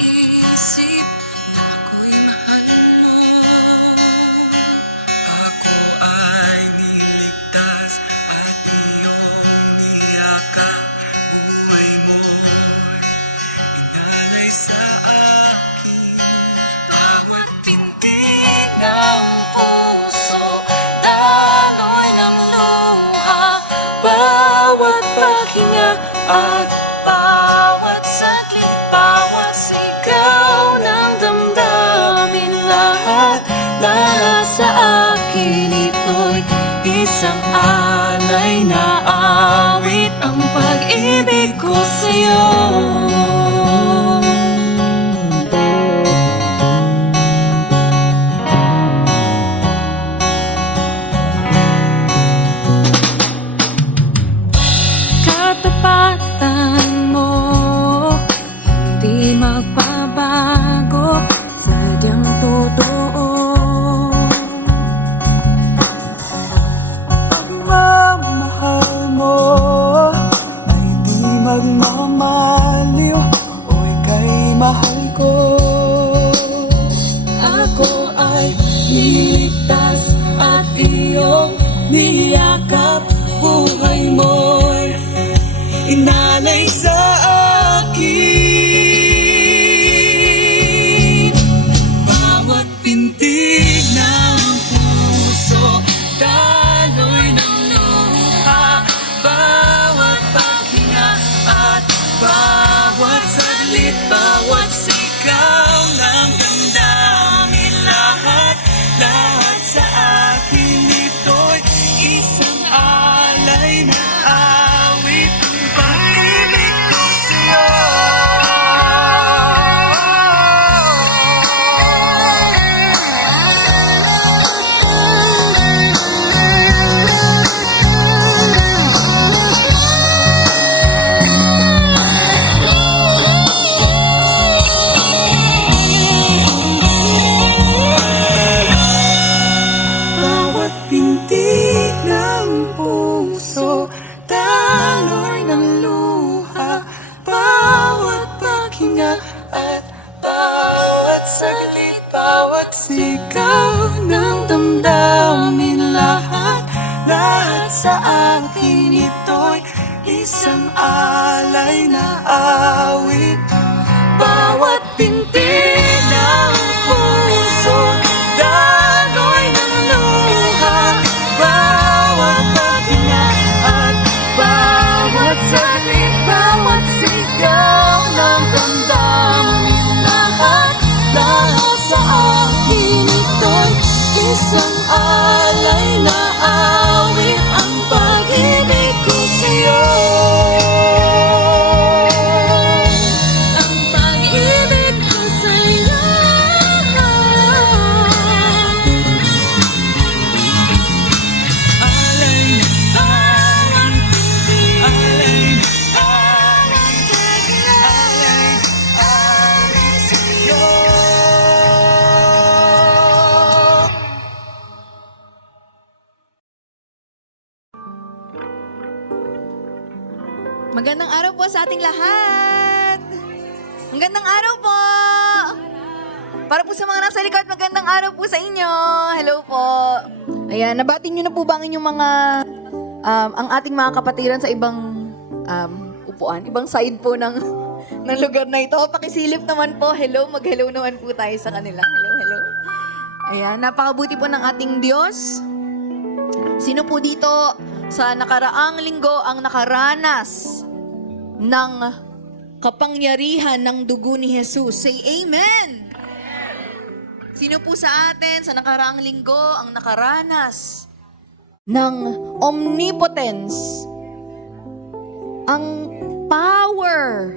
isip na ako'y mahal mo. Ako ay niligtas at iyong niyakap. Buhay mo'y inalay sa akin. Bawat tindig ng puso, daloy ng luha. Bawat paghinga at bawat saglit, bawat sigaw ng damdamin. Lahat sa akin ito'y isang alay na awit. Ang pag-ibig ko sa'yo. Katapatan mo hindi magbabago, sadyang totoo. Pagmamahal mo ay di magmamaliw, o ika'y mahal ko. Ako ay niligtas at iyong niyakap. Buhay mo'y inalay sa akin. Bawat pintig ng puso, daloy ng luha. Bawat paghinga at bawat saglit, bawat sigaw ng damdamin. Lahat sa akin ito'y isang alay na awit. Ang pag-ibig ko sa'yo. Bawat pintig ng puso, daloy ng luha. Bawat paghinga at bawat saglit, bawat sigaw ng damdamin. Lahat sa akin ito'y isang alay na awit. Bawat pintig ng puso, daloy ng luha. Bawat paghinga at bawat saglit, bawat sigaw ng damdamin. Lahat sa akin ito'y isang alay na awit. Ang pag-ibig ko sa'yo. Ang pag-ibig ko sa'yo. Alay na awit, alay na awit, alay sa'yo. Magandang araw po sa ating lahat. Magandang araw po. Para po sa mga nasa likod, magandang araw po sa inyo. Hello po. Ayan, nabati nyo na po ba ang inyong mga, ang ating mga kapatiran sa ibang upuan, ibang side po ng lugar na ito. Pakisilip naman po. Hello, mag-hello naman po tayo sa kanila. Hello, hello. Ayan, napakabuti po ng ating Diyos. Sino po dito sa nakaraang linggo ang nakaranas ng kapangyarihan ng dugo ni Jesus? Say amen! Sino po sa atin sa nakaraang linggo ang nakaranas ng omnipotence, ang power,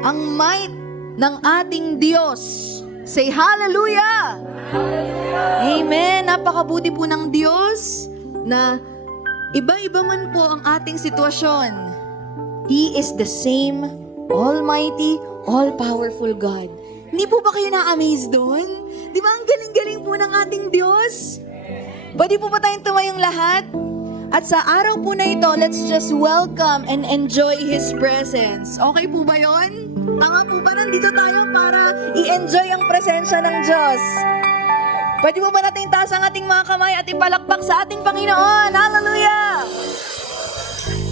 ang might ng ating Diyos? Say hallelujah! Amen! Napakabuti po ng Diyos na iba-iba man po ang ating sitwasyon, He is the same Almighty, all-powerful God. Hindi po ba kayo na-amaze doon? Di ba ang galing-galing po ng ating Diyos? Pwede po ba tayong tumayong lahat? At sa araw po na ito, let's just welcome and enjoy His presence. Okay po ba yon? Tama po ba nandito tayo para i-enjoy ang presensya ng Diyos? Pwede mo ba natin taas ang ating mga kamay at ipalakpak sa ating Panginoon? Hallelujah!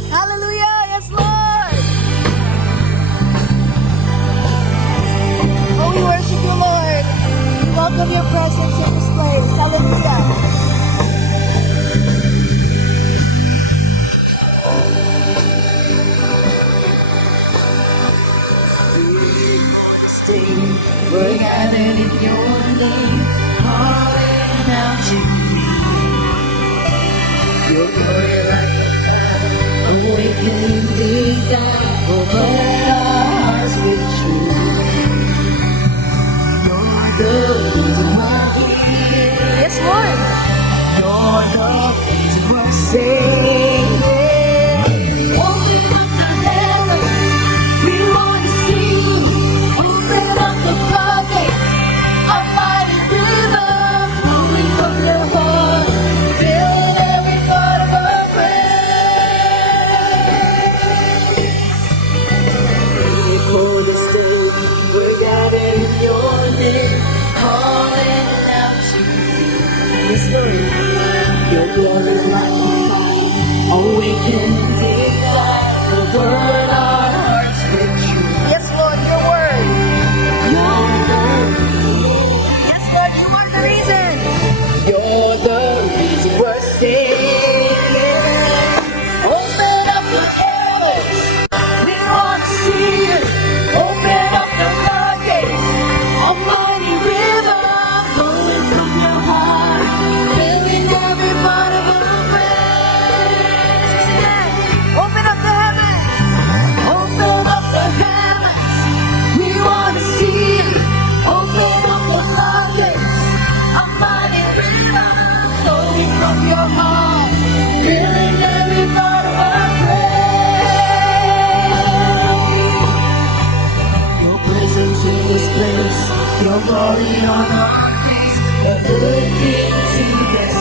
Hallelujah! Yes, Lord! Oh, we worship you, Lord. We welcome your presence in this place. Hallelujah! We're gathered in your name, calling out to you. Your glory like a fire, awakening desire, over our hearts with you. You're the reason why we're here. Yes, Lord! You're the reason we're singing. Open up the heavens, we want to see you. Open up the floodgates, a mighty river flowing from your heart, filling every part of our praise. Ready for this day, we're gathered in your name, calling out to you. Yes, Lord. Your glory like a fire, awaken desire to burn our hearts with you. Yes, Lord, your word. You're Yes, Lord, you are the reason. the reason we're singing. Open up the heavens, we want to see you. Open up the floodgates, a mighty river flowing from your heart, filling every part of our praise. Open up the heavens. Open up the heavens, we want to see you. Open up the floodgates, a mighty river flowing from your heart, filling every part of our praise. Your presence in this place, your glory on our face, awakening to this.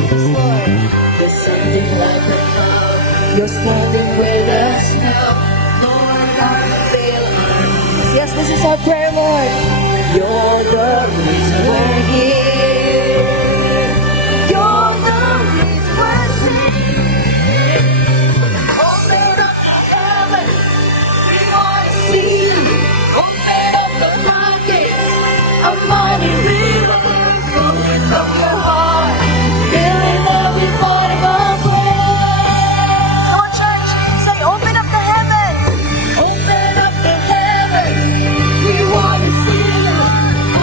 Yes, Lord, descending like a cloud, you're standing with us now. Lord, our failure. Yes, this is our prayer, Lord. You're the reason we're here. You're the reason we're singing. Open up the heavens, we want to see you. Open up the floodgates, a mighty river flowing from your heart, filling every part of our praise. Come on, church. Say, open up the heavens. Open up the heavens, we want to see you.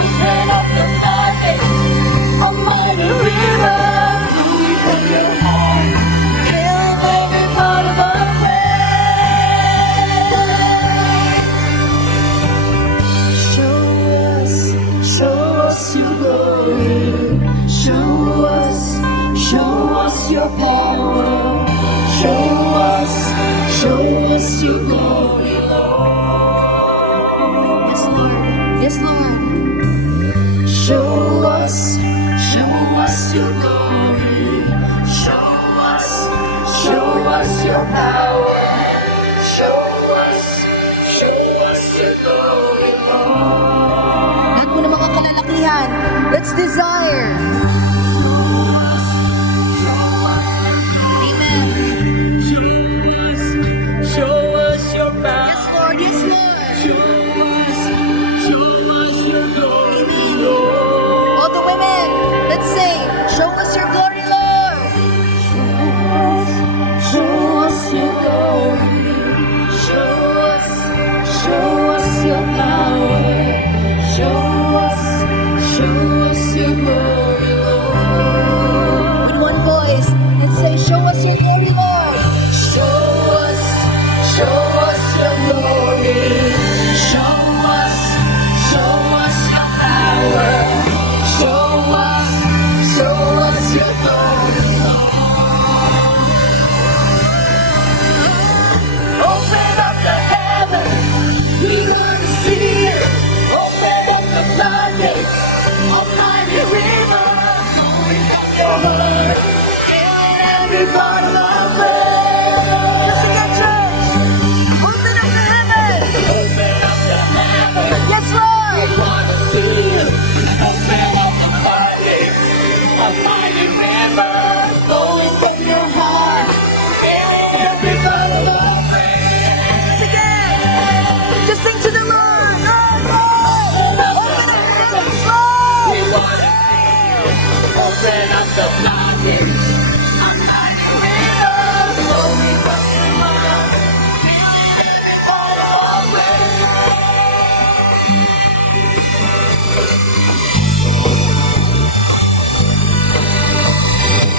Open up the floodgates, a mighty river flowing from your heart, filling every part of our praise. Show us your glory. Show us your power. Show us your glory, Lord. Yes, Lord. Yes, Lord. Show us your glory. Show us your power. Show us your glory, Lord. Lahat po ng mga kalalakihan, let's desire. Amen. Show us your power. Yes, Lord. Yes, Lord. Show us your glory, Lord. All the women, let's sing. Show us your glory, Lord. Show us your glory. Show us your power. Show us your glory,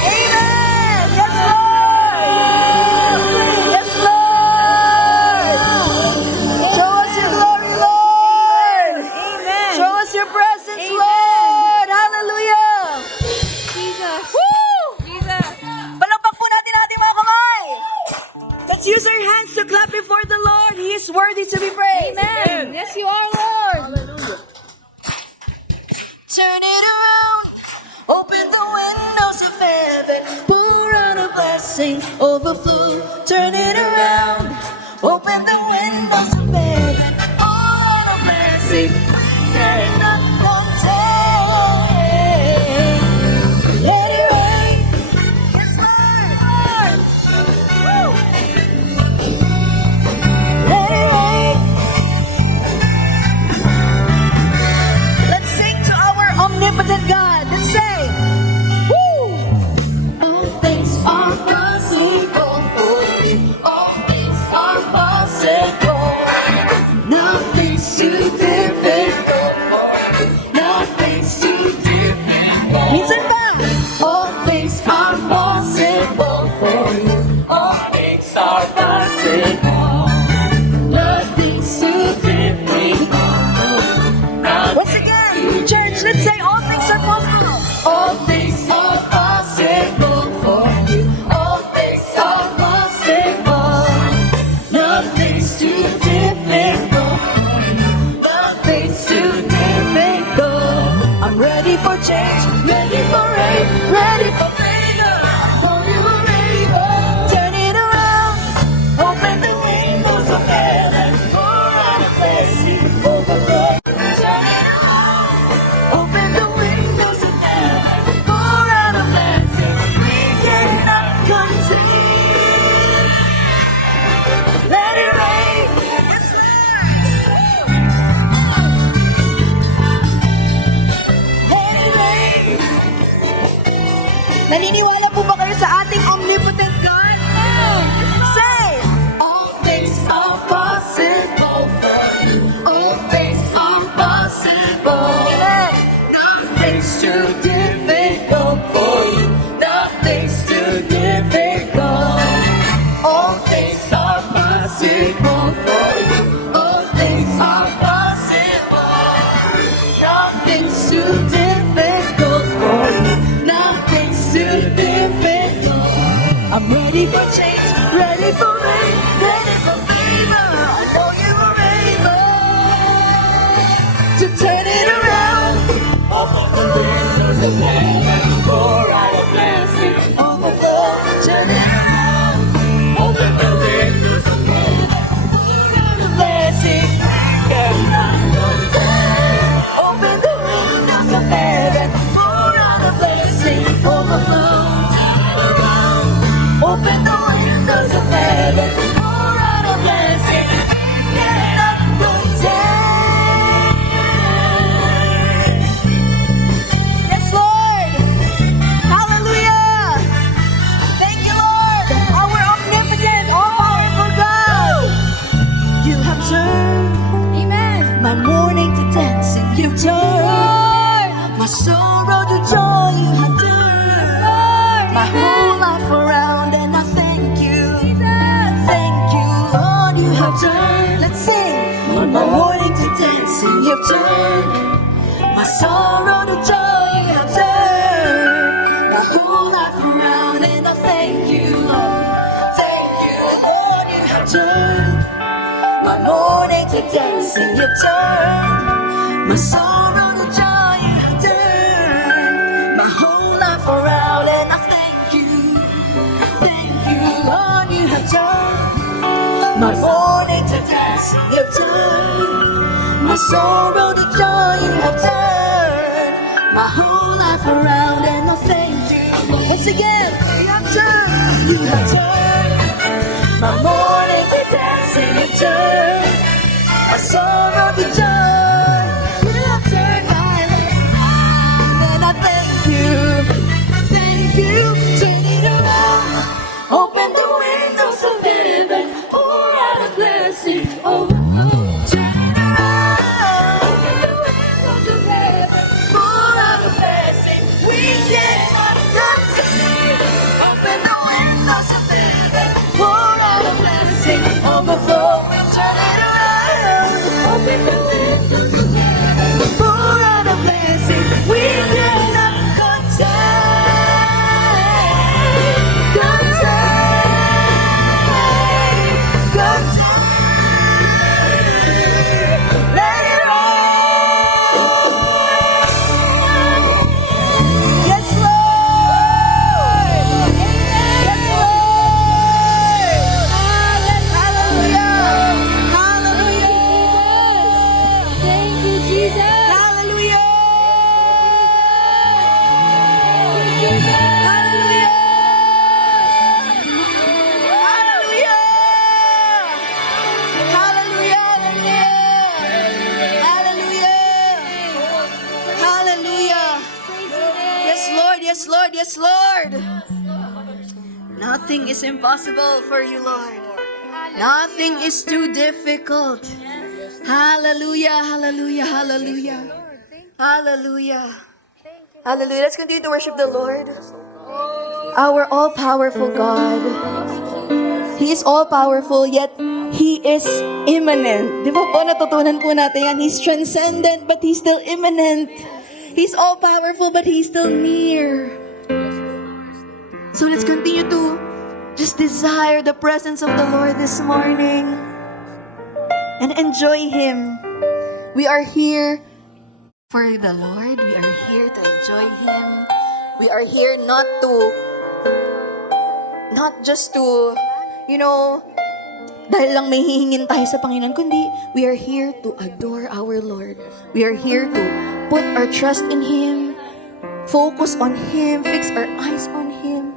Amen! Yes, Lord! Yes, Lord! Show us your glory, Lord! Amen. Show us your presence, Amen. Lord! Hallelujah! Jesus. Woo! Jesus. Palakpak po natin ating mga kamay! Let's use our hands to clap before the Lord. He is worthy to be praised. Amen. Yes, you are, Lord. Turn it around, open the windows of heaven, pour out a blessing, overflow. Turn it around, open the windows of heaven, pour out a blessing, we cannot contain. Let it rain, yes Lord. Woo. Let it rain. Let's sing to our omnipotent God. Let's say, woo! All things are possible for you. All things are possible. Nothing's too difficult for you. Nothing's too difficult. Minsan pa. All things are possible for you. All things are possible. Nothing's too difficult. Once again, church, let's say all things are possible. All things are possible for you. All things are possible. Nothing's too difficult. Nothing's too difficult. I'm ready for change, ready for rain, ready for favor. For you are able. Turn it around, open the windows of heaven, pour out a blessing, overflow. Turn it around, open the windows of heaven, pour out a blessing, we cannot contain. Let it rain, yes Lord. Let it rain. Naniniwala po ba kayo sa ating omnipotent God? Say, all things are possible for you. All things are possible. Amen. Nothing's too difficult for you. Nothing's too difficult. All things are possible for you. All things are possible. Nothing's too difficult for you. Nothing's too difficult. I'm ready for change, ready for rain, ready for favor. I know you are able to turn it around. Open the windows of heaven, pour out a blessing, overflow. Turn it around. Open the windows of heaven, pour out a blessing, cannot contain. Open the windows of heaven, pour out a blessing, overflow. Turn it around. Open the windows of heaven, pour out a blessing, cannot contain. Yes, Lord. Hallelujah. Thank you, Lord. Our omnipotent, all-powerful God. You have turned Amen. my mourning to dancing. You've turned my sorrow to joy. You have turned my whole life around, and I thank you. Thank you, Lord. You have turned. Let's sing. My mourning to dancing. You've turned my sorrow to joy. You have turned my whole life around, and I thank you, Lord. Thank you, Lord. You have turned my morning to dancing, you turn my sorrow to joy, you have turned my whole life around, and I thank you, Lord, you have turned my morning to dancing, you turn my sorrow to joy, you have turned my whole life around, and I thank you. Once again, you have turned my morning to dancing, you turn my sorrow to joy. You have turned my life around, and I thank you. Turn it around. Open the windows of heaven, pour out a blessing, overflow. Turn it around. Open the windows of heaven. Lord, yes, Lord, yes, Lord. Nothing is impossible for you, Lord. Nothing is too difficult. Hallelujah, hallelujah, hallelujah. Hallelujah. Hallelujah. Let's continue to worship the Lord. Our all-powerful God. He is all-powerful, yet He is immanent. Di ba po, natutunan po natin yan. He's transcendent, but He's still immanent. He's all-powerful, but He's still near. So let's continue to just desire the presence of the Lord this morning and enjoy Him. We are here for the Lord. We are here to enjoy Him. We are here not just to, dahil lang may hihingin tayo sa Panginoon, kundi we are here to adore our Lord. We are here to put our trust in Him, focus on Him, fix our eyes on Him,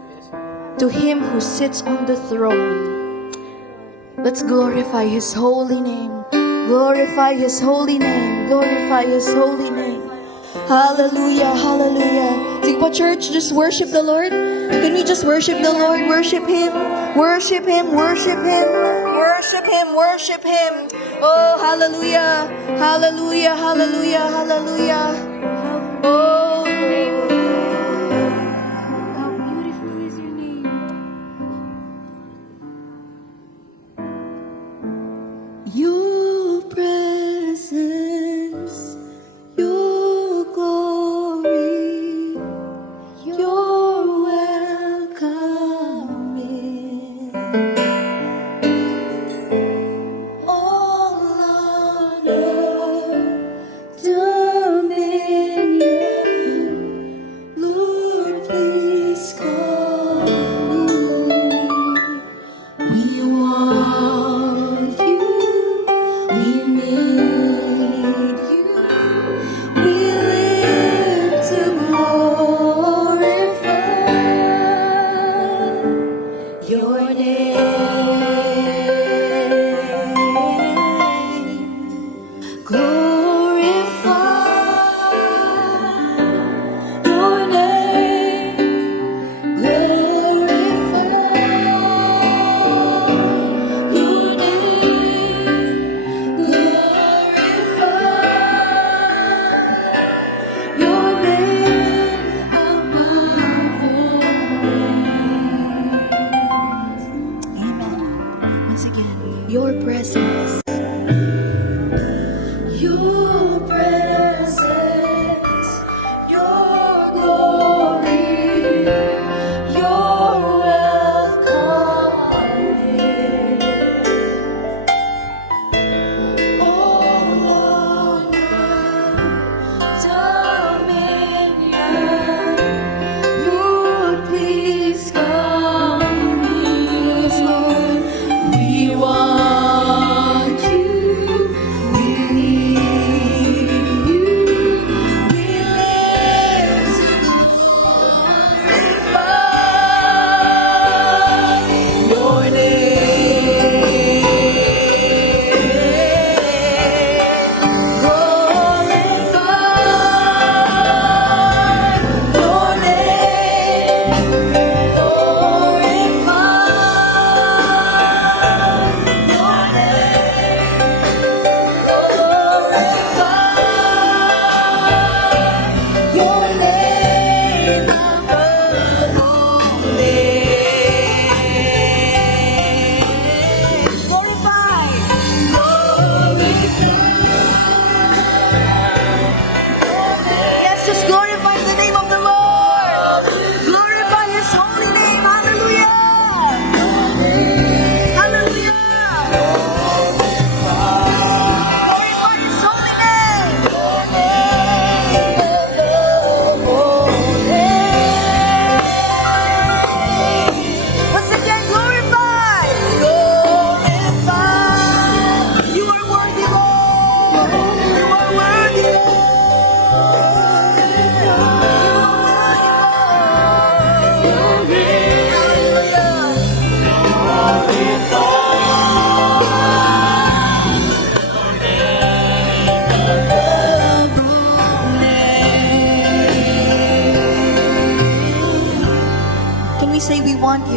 to Him who sits on the throne. Let's glorify His holy name. Glorify His holy name. Glorify His holy name. Hallelujah, hallelujah. Sige po, church, just worship the Lord. Can we just worship the Lord? Worship Him. Worship Him. Worship Him. Worship Him. Worship Him. Oh, hallelujah. Hallelujah, hallelujah, hallelujah. Oh, how beautiful is your name. Your presence, your glory, your welcome in. All honor, dominion,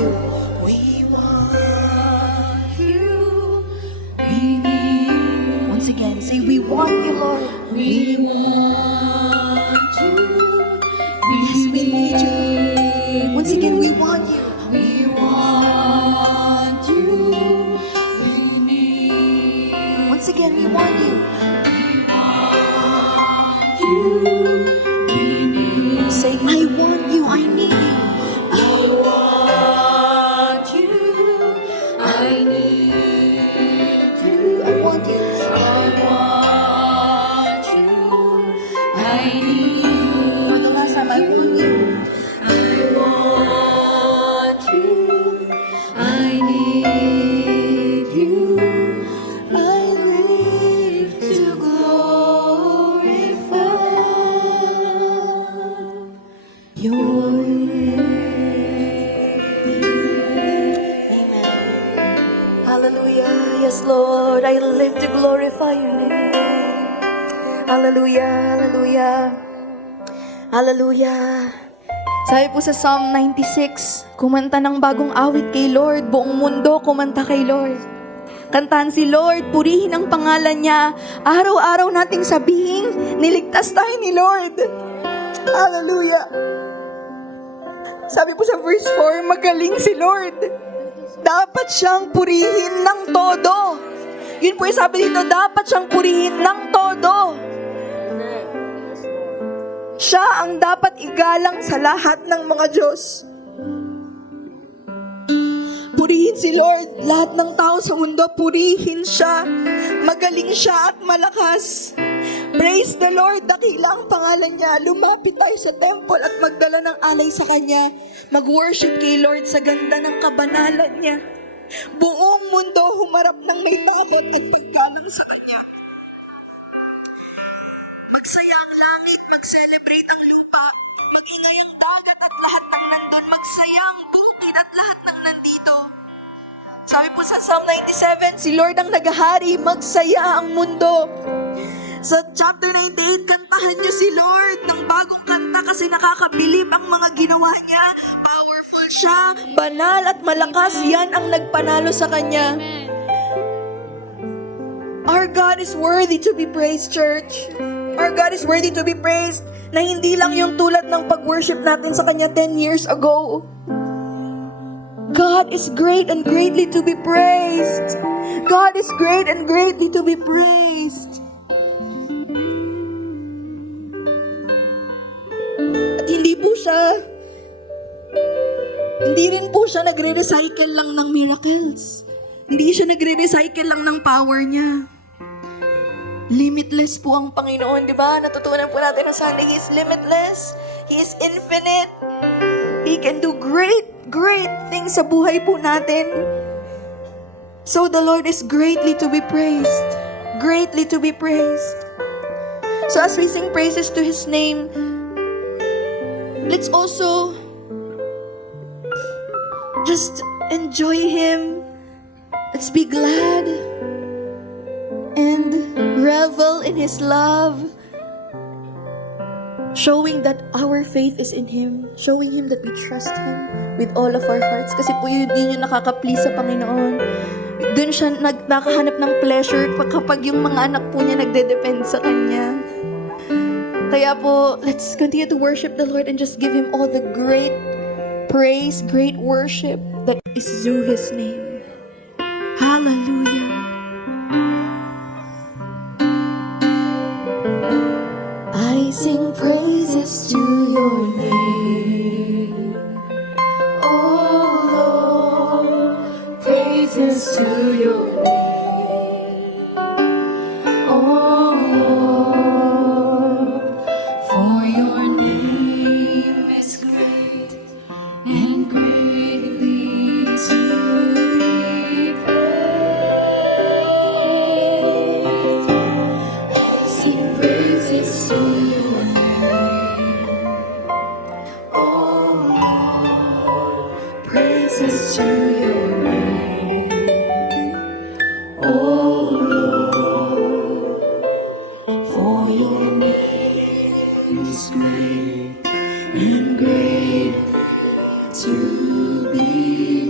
you. We want you. We need. Once again, say, we want you, Lord. We want you. Yes, we need you. Once again, we want you. We want you. We need. Once again, we want you. You. We need. Say, I want you, I need you. I want you. I need you. I want you. I want you. I need you. For the last time, I want you. I want you. I need you. I live to glorify your name. Amen. Hallelujah. Yes, Lord. I live to glorify your name. Hallelujah. Hallelujah. Hallelujah. Sabi po sa Psalm 96, kumanta ng bagong awit kay Lord. Buong mundo kumanta kay Lord. Kantahan si Lord, purihin ang pangalan niya. Araw-araw nating sabihin, niligtas tayo ni Lord. Hallelujah. Sabi po sa verse 4, magaling si Lord. Dapat siyang purihin ng todo. Yun po yung sabi dito, dapat siyang purihin ng todo. Siya ang dapat igalang sa lahat ng mga Diyos. Purihin si Lord. Lahat ng tao sa mundo, purihin siya. Magaling siya at malakas. Praise the Lord. Dakila ang pangalan niya. Lumapit tayo sa temple at magdala ng alay sa Kanya. Mag-worship kay Lord sa ganda ng kabanalan niya. Buong mundo humarap ng may takot at paggalang sa Kanya. Magsaya ang langit, mag-celebrate ang lupa, mag-ingay ang dagat at lahat ng nandun, magsaya ang bukid at lahat ng nandito. Sabi po sa Psalm 97, si Lord ang naghahari, magsaya ang mundo. Sa chapter 98, kantahan niyo si Lord ng bagong kanta kasi nakakabilib ang mga ginawa niya. Powerful siya, banal at malakas, yan ang nagpanalo sa Kanya. Our God is worthy to be praised, church. Our God is worthy to be praised na hindi lang yung tulad ng pag-worship natin sa Kanya 10 years ago. God is great and greatly to be praised. God is great and greatly to be praised. At hindi rin po siya nagre-recycle lang ng miracles. Hindi siya nagre-recycle lang ng power niya. Limitless po ang Panginoon, di ba? Natutunan po natin na Sunday, He is limitless. He is infinite. He can do great, great things sa buhay po natin. So the Lord is greatly to be praised. Greatly to be praised. So as we sing praises to His name, let's also just enjoy Him. Let's be glad and revel in His love, showing that our faith is in Him, showing Him that we trust Him with all of our hearts. Kasi po yun yung nakaka-please sa Panginoon. Doon siya nakahanap ng pleasure kapag yung mga anak po niya nagde-depend sa Kanya. Kaya po, let's continue to worship the Lord and just give Him all the great praise, great worship that is due His name. Hallelujah. I sing praises to your name, oh Lord, praises to your name, oh Lord, for your name is great and greatly to be praised. I sing praises to your name. Praises to your name, oh Lord, for your name is great and great to be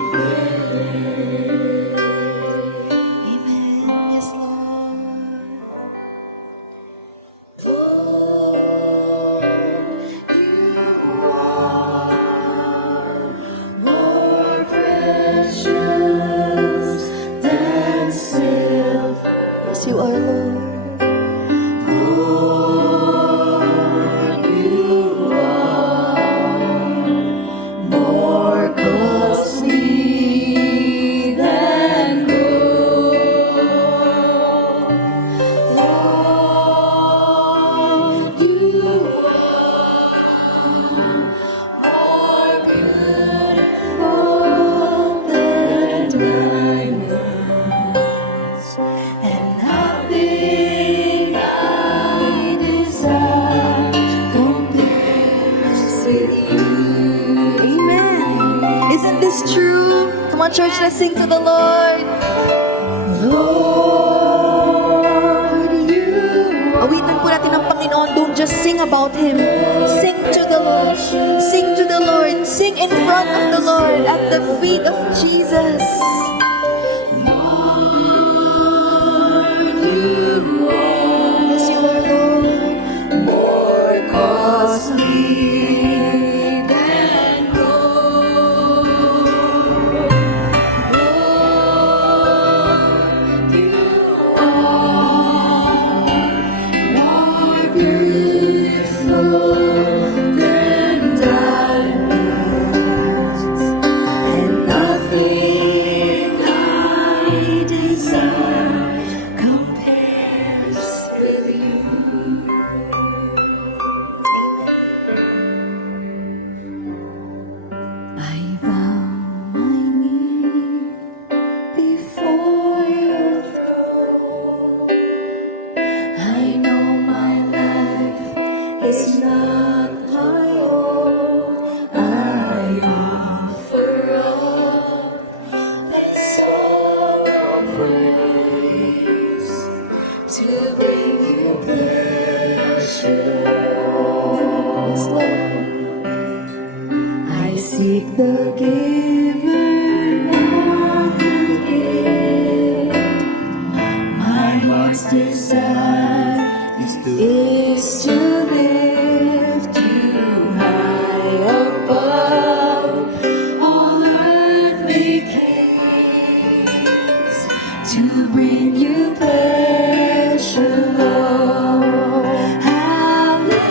on, church, let's sing to the Lord. Lord, you Awitan po natin ang Panginoon. Don't just sing about Him. Sing to the Lord. Sing to the Lord. Sing in front of the Lord at the feet of Jesus. Yes, you are, Lord. more costly than gold. Lord, you are more beautiful than diamonds, and nothing I desire compares with you. I bow my knee before your throne. I know my life is not my own. I offer up this song of praise to bring you pleasure. Yes, Lord. I seek the giver, not the gift. My heart's desire is to lift you high above all earthly kings, to bring you pleasure, Lord. Hallelujah.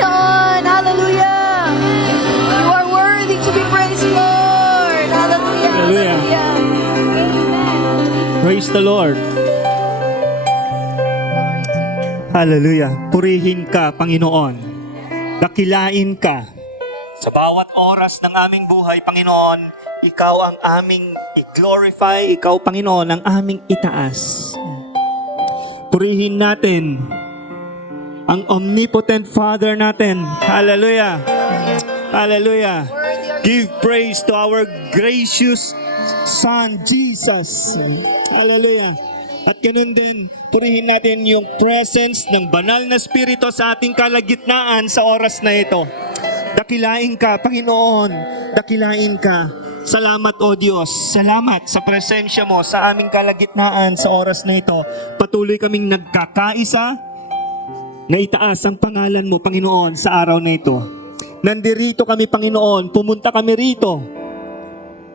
Panginoon. Hallelujah. You are worthy to be praised, Lord. Hallelujah. Hallelujah. Amen. Praise the Lord. Hallelujah. Purihin ka, Panginoon. Dakilain ka. Sa bawat oras ng aming buhay, Panginoon, Ikaw ang aming i-glorify, Ikaw, Panginoon, ang aming itaas. Purihin natin ang omnipotent Father natin. Hallelujah. Hallelujah. Give praise to our gracious Son, Jesus. Hallelujah. At ganun din, purihin natin yung presence ng banal na Espiritu sa ating kalagitnaan sa oras na ito. Dakilain ka, Panginoon. Dakilain ka. Salamat, O Diyos. Salamat sa presensya mo sa aming kalagitnaan sa oras na ito. Patuloy kaming nagkakaisa na itaas ang pangalan mo, Panginoon, sa araw na ito. Nandirito kami, Panginoon. Pumunta kami rito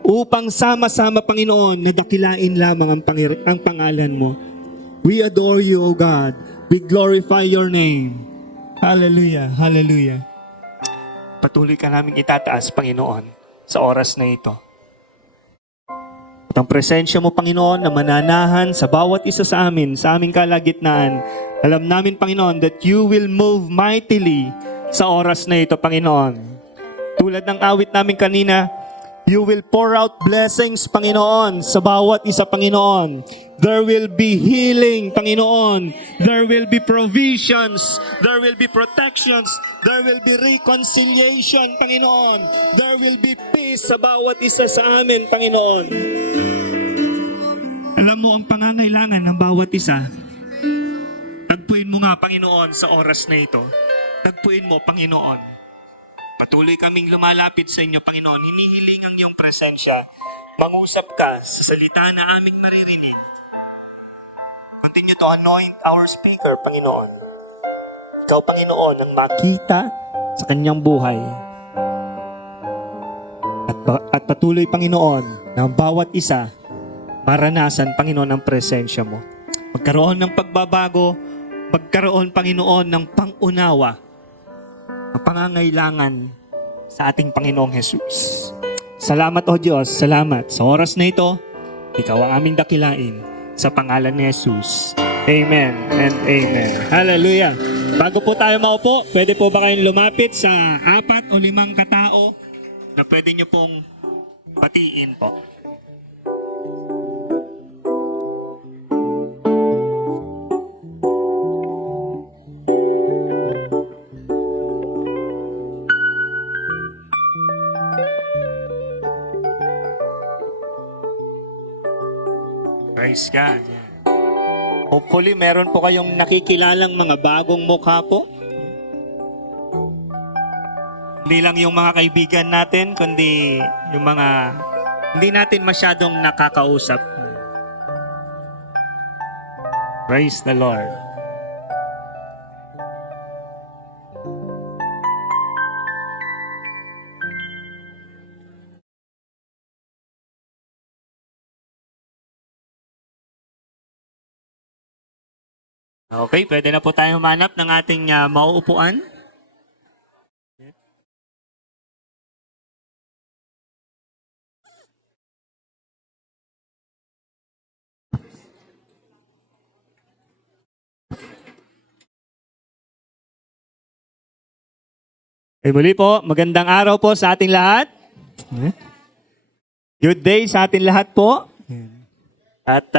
upang sama-sama, Panginoon, na dakilain lamang ang pangalan mo. We adore you, O God. We glorify your name. Hallelujah, hallelujah. Patuloy ka naming itataas, Panginoon, sa oras na ito. At ang presensya mo, Panginoon, na mananahan sa bawat isa sa amin, sa aming kalagitnaan. Alam namin, Panginoon, that you will move mightily sa oras na ito, Panginoon. Tulad ng awit namin kanina, you will pour out blessings, Panginoon, sa bawat isa, Panginoon. There will be healing, Panginoon. There will be provisions. There will be protections. There will be reconciliation, Panginoon. There will be peace sa bawat isa sa amin, Panginoon. Alam mo ang pangangailangan ng bawat isa. Tagpuin mo nga, Panginoon, sa oras na ito. Tagpuin mo, Panginoon. Patuloy kaming lumalapit sa inyo, Panginoon. Hinihiling ang iyong presensya. Mangusap ka sa salita na aming maririnig. Continue to anoint our speaker, Panginoon. Ikaw, Panginoon, ang makita sa kanyang buhay. At patuloy, Panginoon, na ang bawat isa maranasan, Panginoon, ang presensya mo. Magkaroon ng pagbabago, magkaroon, Panginoon, ng pangunawa, ang pangangailangan sa ating Panginoong Jesus. Salamat, O Diyos, salamat. Sa oras na ito, Ikaw ang aming dakilain sa pangalan ni Jesus. Amen and amen. Hallelujah. Bago po tayo maupo, pwede po ba kayong lumapit sa 4 o 5 katao na pwede nyo pong batiin po? Praise God. Hopefully, meron po kayong nakikilalang mga bagong mukha po. Hindi lang yung mga kaibigan natin, kundi yung mga hindi natin masyadong nakakausap. Praise the Lord. Okay, pwede na po tayo humanap ng ating mauupuan. Muli po, magandang araw po sa ating lahat. Good day sa ating lahat po. At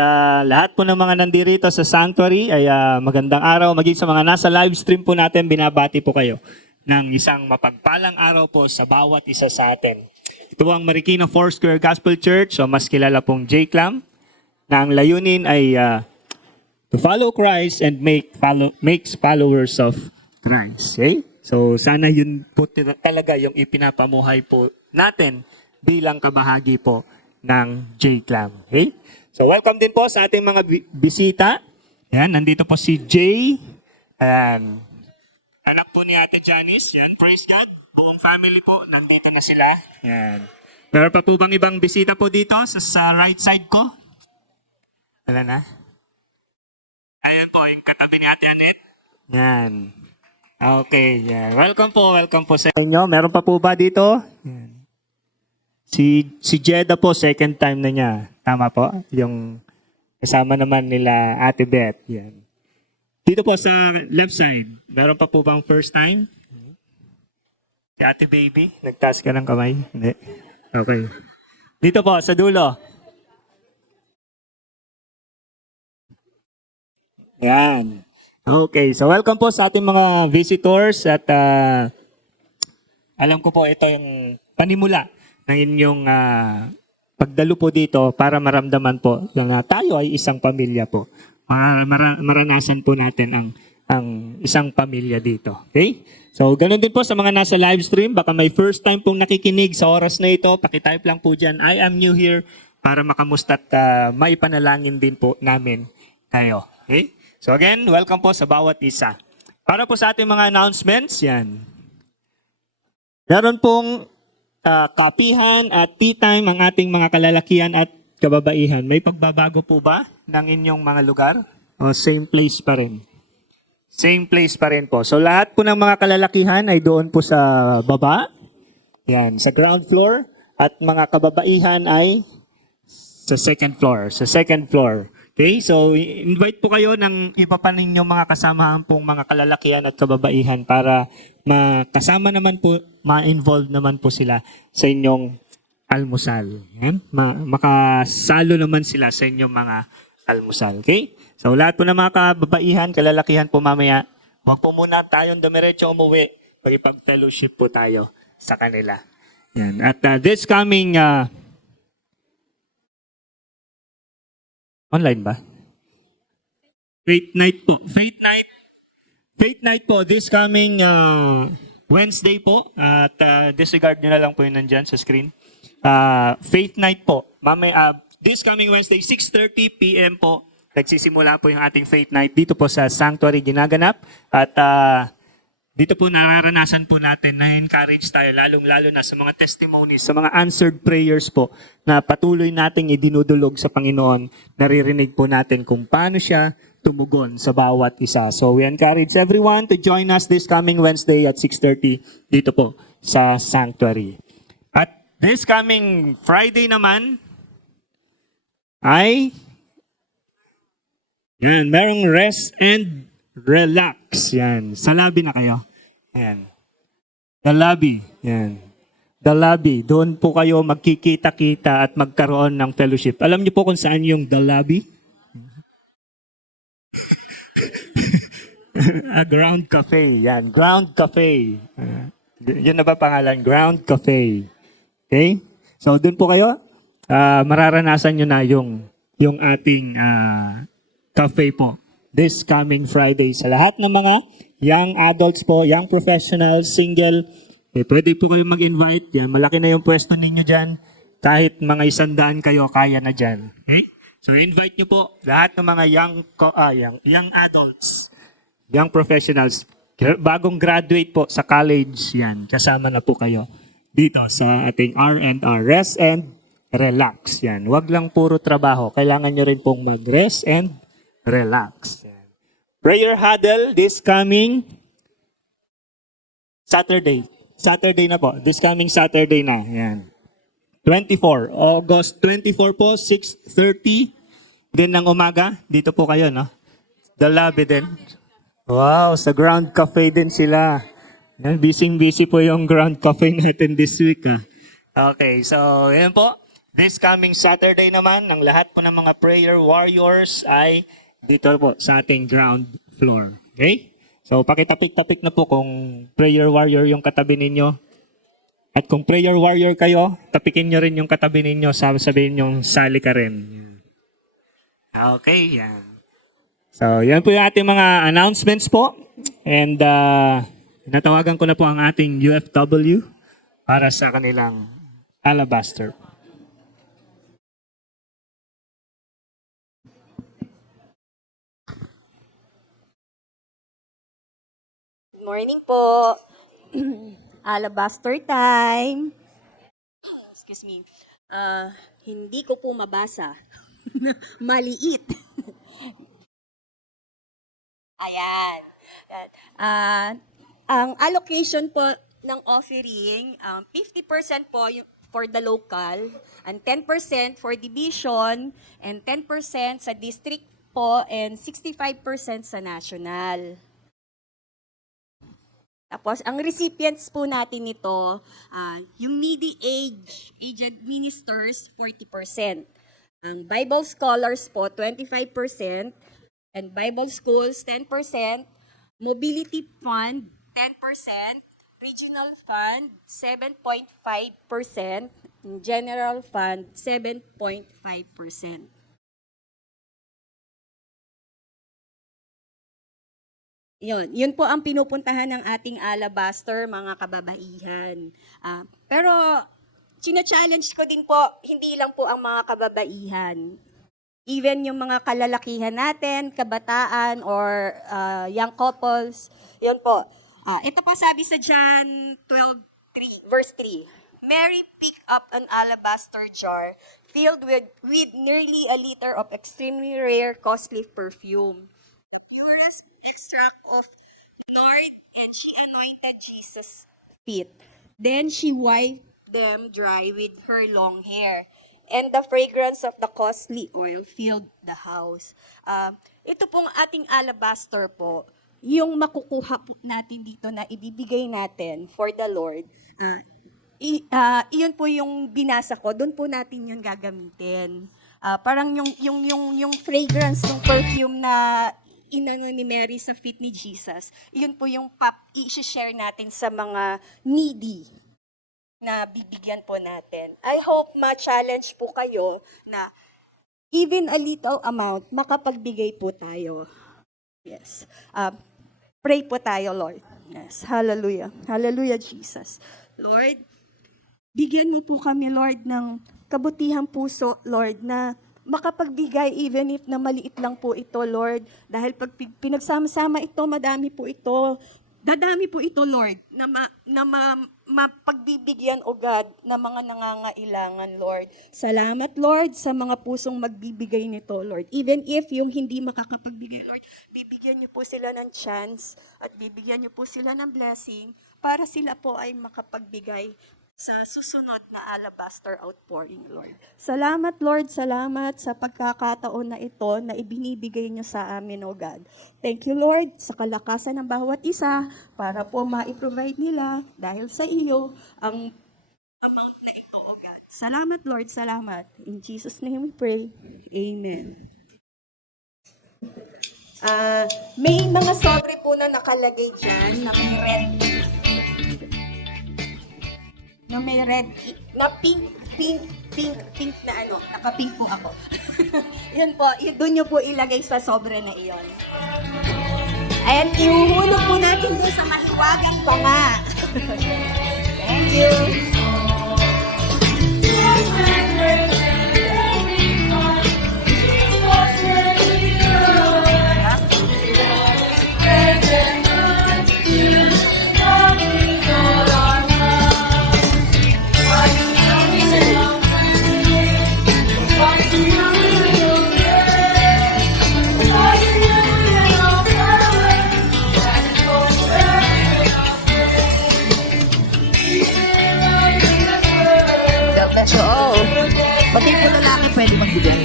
lahat po ng mga nandirito sa sanctuary ay magandang araw. Maging sa mga nasa live stream po natin, binabati po kayo ng isang mapagpalang araw po sa bawat isa sa atin. Ito ang Marikina Foursquare Gospel Church, o mas kilala pong J-Clam, na ang layunin ay to follow Christ and makes followers of Christ. Okay? So sana yun po talaga yung ipinapamuhay po natin bilang kabahagi po ng J-Clam. Okay? So welcome din po sa ating mga bisita. Yan, nandito po si Jay. Ayan. Anak po ni Ate Janice. Yan, praise God. Buong family po, nandito na sila. Yan. Meron pa po bang ibang bisita po dito sa right side ko? Wala na? Ayan po, yung katabi ni Ate Annette. Yan. Okay, yan. Welcome po sa inyo. Meron pa po ba dito? Yan. Si Jeda po, second time na niya. Tama po? Yung kasama naman nila Ate Beth. Yan. Dito po sa left side, meron pa po bang first time? Si Ate Baby, nagtaas ka ng kamay? Hindi. Okay. Dito po, sa dulo. Yan. Okay, so welcome po sa ating mga visitors at alam ko po ito yung panimula ng inyong pagdalo po dito para maramdaman po na tayo ay isang pamilya po. Maranasan po natin ang isang pamilya dito. Okay? So, ganun din po sa mga nasa live stream. Baka may first time pong nakikinig sa oras na ito. Pakitype lang po dyan, I am new here para makamusta at maipanalangin din po namin kayo. Okay? So again, welcome po sa bawat isa. Para po sa ating mga announcements, yan. Meron pong kapihan at tea time ang ating mga kalalakihan at kababaihan. May pagbabago po ba ng inyong mga lugar? O same place pa rin? Same place pa rin po. So lahat po ng mga kalalakihan ay doon po sa baba. Yan, sa ground floor. At mga kababaihan ay sa second floor. Sa second floor. Okay, so invite po kayo ng iba pa ninyong mga kasamahan pong mga kalalakihan at kababaihan para makasama naman po, ma-involve naman po sila sa inyong almusal. Yan? Makasalo naman sila sa inyong mga almusal. Okay? So lahat po ng mga kababaihan, kalalakihan po mamaya, huwag po muna tayong dumiretso umuwi, pag-fellowship po tayo sa kanila. Yan. At this coming online ba? Faith night po. Faith night po this coming Wednesday po. At disregard nyo na lang po yun nandyan sa screen. Faith night po. This coming Wednesday, 6:30 p.m. po. Nagsisimula po yung ating Faith night dito po sa Sanctuary ginaganap. At dito po nararanasan po natin na encourage tayo lalong-lalo na sa mga testimonies, sa mga answered prayers po na patuloy nating idinudulog sa Panginoon. Naririnig po natin kung paano siya tumugon sa bawat isa. So we encourage everyone to join us this coming Wednesday at 6:30 dito po sa Sanctuary. At this coming Friday naman ay merong rest and relax. Yan. Sa lobby na kayo. Yan. The lobby. Yan. The lobby. Doon po kayo magkikita-kita at magkaroon ng fellowship. Alam niyo po kung saan yung the lobby? Ground Cafe. Yan. Ground Cafe. Yun na ba pangalan? Ground Cafe. Okay? So, doon po kayo. Mararanasan nyo na yung ating cafe po. This coming Friday. Sa lahat ng mga young adults po, young professionals, single, pwede po kayo mag-invite. Yan, malaki na yung pwesto ninyo dyan. Kahit mga 100 kayo, kaya na dyan. Okay? So invite nyo po lahat ng mga young adults, young professionals, bagong graduate po sa college, yan, kasama na po kayo dito sa ating R&R, Rest and Relax. Yan. Huwag lang puro trabaho. Kailangan nyo rin pong mag-rest and relax. Prayer huddle this coming Saturday. Saturday na po. This coming Saturday na. Yan. 24. August 24 po, 6:30 din ng umaga. Dito po kayo, no? The lobby din. Wow, sa Ground Cafe din sila. Yan, busy po yung Ground Cafe natin this week. Okay, so yan po. This coming Saturday naman, ang lahat po ng mga prayer warriors ay dito po sa ating ground floor. Okay? So, pakitapik-tapik na po kung prayer warrior yung katabi ninyo. At kung prayer warrior kayo, tapikin nyo rin yung katabi ninyo, sabihin nyo, sali ka rin. Okay, yan. So, yan po yung ating mga announcements po. And, natawagan ko na po ang ating UFW para sa kanilang alabaster. Morning po. Alabaster time. Excuse me. Hindi ko po mabasa. Maliit. Ayan. Ang allocation po ng offering, 50% po for the local, and 10% for division, and 10% sa district po, and 65% sa national. Tapos, ang recipients po natin nito, yung needy aged ministers, 40%. Ang Bible scholars po, 25%. And Bible schools, 10%. Mobility fund, 10%. Regional fund, 7.5%. General fund, 7.5%. Yun po ang pinupuntahan ng ating alabaster, mga kababaihan. Pero, china-challenge ko din po, hindi lang po ang mga kababaihan. Even yung mga kalalakihan natin, kabataan, or young couples, yun po. Ito po sabi sa John 12:3, verse 3. Mary picked up an alabaster jar filled with nearly a liter of extremely rare, costly perfume. The purest extract of nard, and she anointed Jesus' feet. Then she wiped them dry with her long hair, and the fragrance of the costly oil filled the house. Ito pong ating alabaster po, yung makukuha po natin dito na ibibigay natin for the Lord. Iyon po yung binasa ko, doon po natin yun gagamitin. Parang yung fragrance ng perfume na inano ni Mary sa feet ni Jesus, yun po yung i-share natin sa mga needy na bibigyan po natin. I hope ma-challenge po kayo na even a little amount, makapagbigay po tayo. Yes. Pray po tayo, Lord. Yes. Hallelujah. Hallelujah, Jesus. Lord, bigyan mo po kami, Lord, ng kabutihang puso, Lord, na makapagbigay even if na maliit lang po ito, Lord. Dahil pag pinagsama-sama ito, madami po ito. Dadami po ito, Lord, na mapagbibigyan, O God, ng mga nangangailangan, Lord. Salamat, Lord, sa mga pusong magbibigay nito, Lord. Even if yung hindi makakapagbigay, Lord, bibigyan niyo po sila ng chance at bibigyan niyo po sila ng blessing para sila po ay makapagbigay sa susunod na alabaster outpouring, Lord. Salamat, Lord, salamat sa pagkakataon na ito na ibinibigay niyo sa amin, O God. Thank you, Lord, sa kalakasan ng bawat isa para po ma-provide nila dahil sa iyo ang amount na ito, O God. Salamat, Lord, salamat. In Jesus' name we pray. Amen. May mga sobre po na nakalagay dyan na may red, na pink na ano, naka-pink po ako. Yun po, doon nyo po ilagay sa sobre na iyon. And ihuhulog po natin doon sa mahiwagang panga. Thank you. Pati po lalaki pwede magbigay.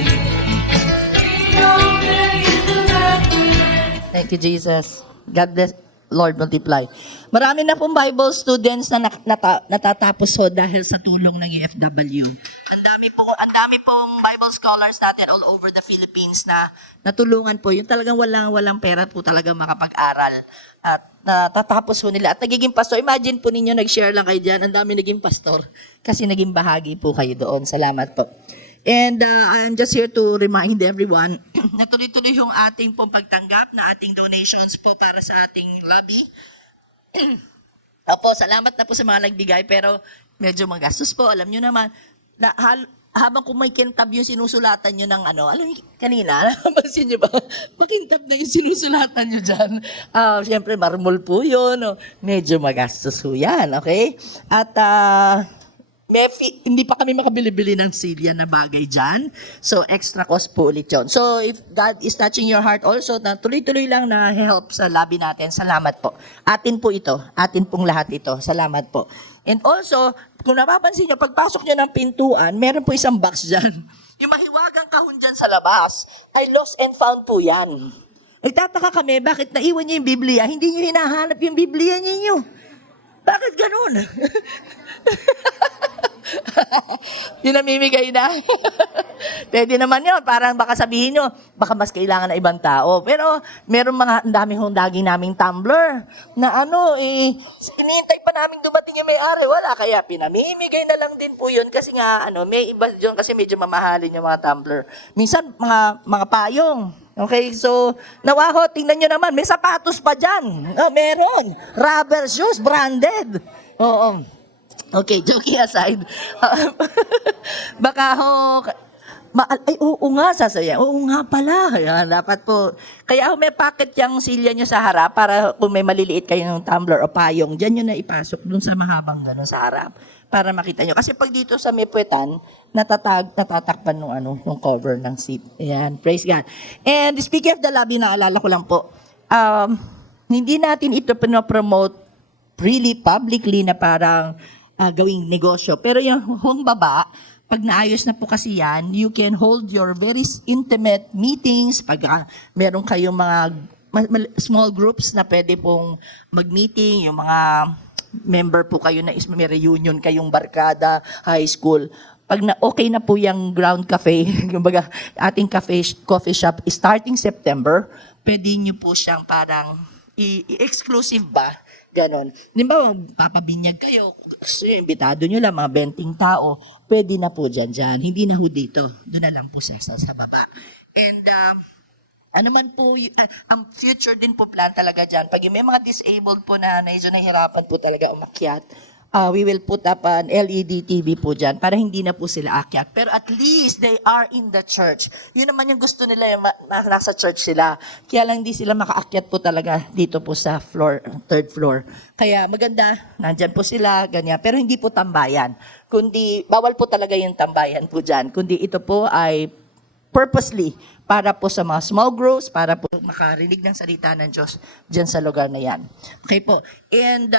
Thank you, Jesus. God bless. Lord, multiply. Marami na pong Bible students na natatapos ho dahil sa tulong ng UFW. Ang dami pong Bible scholars natin all over the Philippines na natulungan po. Yung talagang walang pera po talaga makapag-aral. At natatapos ho nila. At nagiging pastor. Imagine po ninyo, nag-share lang kayo dyan. Ang dami naging pastor. Kasi naging bahagi po kayo doon. Salamat po. And I'm just here to remind everyone na tuloy-tuloy yung ating pong pagtanggap na ating donations po para sa ating lobby. Opo, salamat na po sa mga nagbigay pero medyo magastos po. Alam nyo naman, na, habang kung may kintab yung sinusulatan nyo ng ano, alam nyo, kanina, napansin nyo ba? Makintab na yung sinusulatan nyo dyan. Siyempre, marmol po yun. Medyo magastos po yan, okay? At hindi pa kami makabili-bili ng silya na bagay dyan. So, extra cost po ulit yun. So, if God is touching your heart also, na tuloy-tuloy lang na help sa labi natin, salamat po. Atin po ito. Atin pong lahat ito. Salamat po. And also, kung napapansin nyo, pagpasok nyo ng pintuan, meron po isang box dyan. Yung mahiwagang kahon dyan sa labas, ay lost and found po yan. Nagtataka kami, bakit naiwan nyo yung Biblia? Hindi nyo hinahanap yung Biblia ninyo. Bakit ganun? Pinamimigay na. Pwede naman yun. Parang baka sabihin nyo, baka mas kailangan na ibang tao. Pero meron mga ang dami hong daging naming tumbler na inihintay pa namin dumating yung may-ari. Wala, kaya pinamimigay na lang din po yun. Kasi nga, may iba dyan kasi medyo mamahalin yung mga tumbler. Minsan, mga payong. Okay, so, nawaho, tingnan nyo naman, may sapatos pa dyan. Meron. Rubber shoes, branded. Oo. Okay, joking aside. Baka oo nga, sasaya. Oo nga pala. Ayan, dapat po. Kaya may packet yung silya nyo sa harap para kung may maliliit kayo ng tumbler o payong, dyan nyo na ipasok dun sa mahabang gano'n sa harap para makita nyo. Kasi pag dito sa may puwetan, natatakpan ng cover ng seat. Ayan, praise God. And speaking of the lobby, naalala ko lang po, hindi natin ito pinopromote really publicly na parang gawing negosyo. Pero yung baba, pag naayos na po kasi yan, you can hold your very intimate meetings. Pag meron kayong mga small groups na pwede pong mag-meeting, yung mga member po kayo na may reunion kayong barkada, high school. Pag okay na po yung ground cafe, yung ating coffee shop, starting September, pwede nyo po siyang parang exclusive ba? Ganon. Di ba, papabinyag kayo, imbitado nyo lang, mga 20 tao, pwede na po dyan. Hindi na ho dito. Doon na lang po sa baba. And, ano man po, ang future din po plan talaga dyan. Pag may mga disabled po na medyo nahihirapan po talaga umakyat, we will put up an LED TV po dyan para hindi na po sila akyat. Pero at least they are in the church. Yun naman yung gusto nila, nasa church sila. Kaya lang hindi sila makaakyat po talaga dito po sa third floor. Kaya maganda, nandyan po sila, ganyan. Pero hindi po tambayan. Kundi, bawal po talaga yung tambayan po dyan. Kundi ito po ay purposely para po sa mga small groups, para po makarinig ng salita ng Diyos dyan sa lugar na yan. Okay po. And,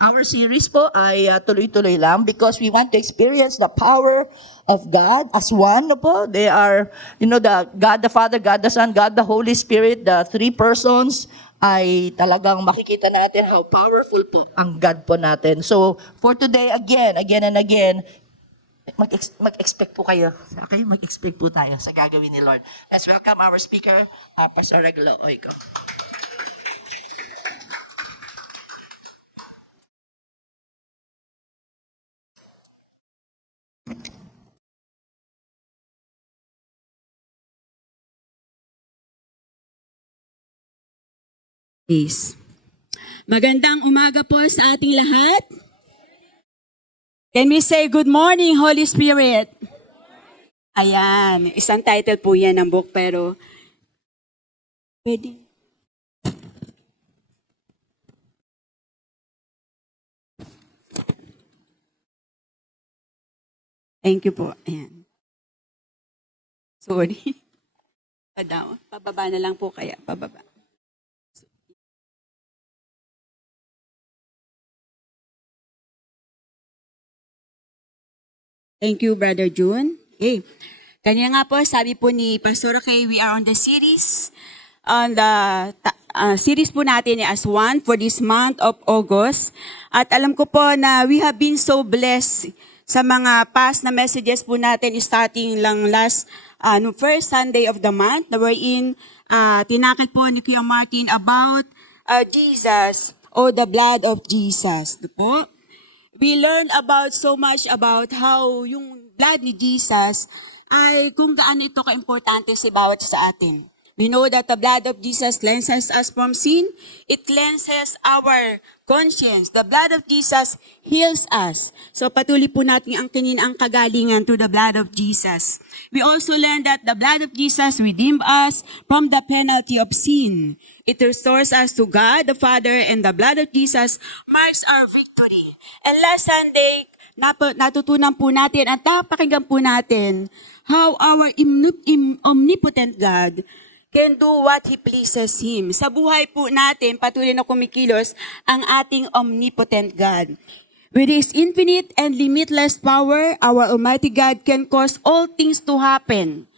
our series po ay tuloy-tuloy lang because we want to experience the power of God as one po. They are, the God the Father, God the Son, God the Holy Spirit, the three persons ay talagang makikita natin how powerful po ang God po natin. So, for today, again and again, mag-expect po kayo. Okay, mag-expect po tayo sa gagawin ni Lord. Let's welcome our speaker, Pastor Reglo Oiko. Please. Magandang umaga po sa ating lahat. Can we say good morning, Holy Spirit? Ayan, isang title po yan ng book pero pwede. Thank you po. Ayan. Sorry. Pababa na lang po kaya, pababa. Thank you, Brother June. Okay. Kanina nga po, sabi po ni Pastor Kay, we are on the series. On the series po natin as one for this month of August. At alam ko po na we have been so blessed sa mga past na messages po natin starting lang last first Sunday of the month na wherein tinakit po ni Kuya Martin about Jesus or the blood of Jesus. Po? We learned about so much about how yung blood ni Jesus ay kung gaano ito ka-importante sa bawat sa atin. We know that the blood of Jesus cleanses us from sin. It cleanses our conscience. The blood of Jesus heals us. So patuloy po natin ang kagalingan to the blood of Jesus. We also learned that the blood of Jesus redeemed us from the penalty of sin. It restores us to God the Father, and the blood of Jesus marks our victory. And last Sunday, natutunan po natin at napakinggan po natin how our omnipotent God can do what He pleases Him. Sa buhay po natin, patuloy na kumikilos ang ating omnipotent God. With His infinite and limitless power, our Almighty God can cause all things to happen.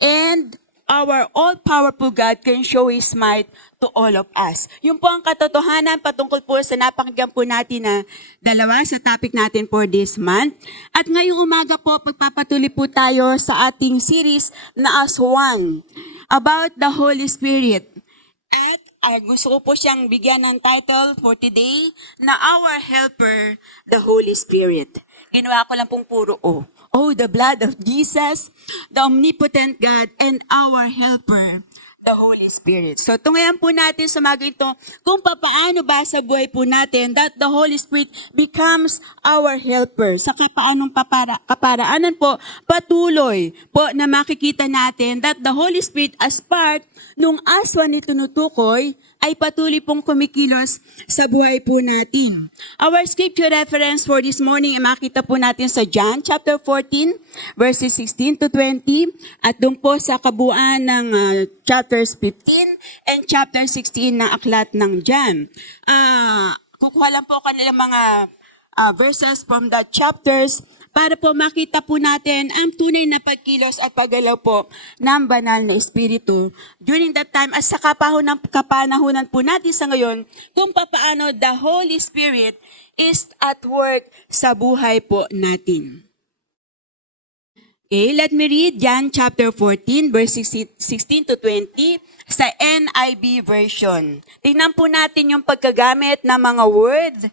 And our all-powerful God can show His might to all of us. Yun po ang katotohanan patungkol po sa napakinggan po natin na dalawa sa topic natin for this month. At ngayong umaga po, pagpapatuloy po tayo sa ating series na As One about the Holy Spirit. At gusto ko po siyang bigyan ng title for today na Our Helper, the Holy Spirit. Ginawa ko lang pong puro O. Oh, the blood of Jesus, the omnipotent God, and our helper, the Holy Spirit. So, tungayan po natin sa umaga ito kung paano ba sa buhay po natin that the Holy Spirit becomes our helper. Sa kapaanong kaparaanan po, patuloy po na makikita natin that the Holy Spirit as part nung aswa ni tinutukoy ay patuloy pong kumikilos sa buhay po natin. Our scripture reference for this morning ay makita po natin sa John chapter 14 verses 16 to 20 at doon po sa kabuuan ng chapters 15 and chapter 16 ng aklat ng John. Kukuha lang po kanilang mga verses from the chapters para po makita po natin ang tunay na pagkilos at paggalaw po ng banal na Espiritu during that time at sa kapanahunan po natin sa ngayon kung paano the Holy Spirit is at work sa buhay po natin. Okay, let me read John chapter 14 verse 16 to 20 sa NIV version. Tingnan po natin yung pagkagamit ng mga word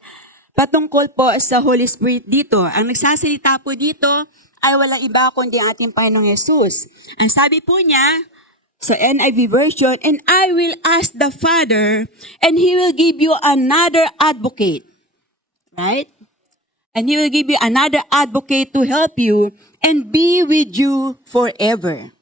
patungkol po sa Holy Spirit dito. Ang nagsasalita po dito ay walang iba kundi ating Panginoong Yesus. Ang sabi po niya sa NIV version, and I will ask the Father and He will give you another advocate. Right? And He will give you another advocate to help you and be with you forever.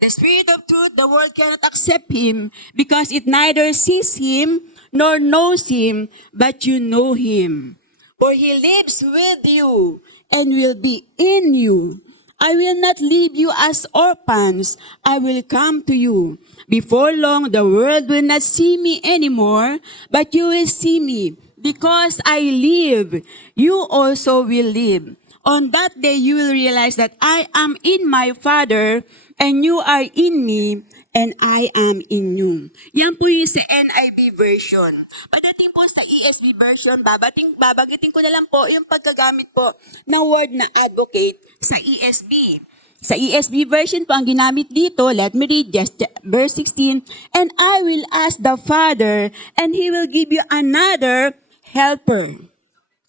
The Spirit of truth, the world cannot accept Him because it neither sees Him nor knows Him, but you know Him. For He lives with you and will be in you. I will not leave you as orphans. I will come to you. Before long, the world will not see me anymore, but you will see me. Because I live, you also will live. On that day, you will realize that I am in my Father, and you are in me, and I am in you. Yan po yung sa NIV version. Pagdating po sa ESV version, babagitin ko na lang po yung pagkagamit po ng word na advocate sa ESV. Sa ESV version po ang ginamit dito, let me read just verse 16, and I will ask the Father, and He will give you another helper.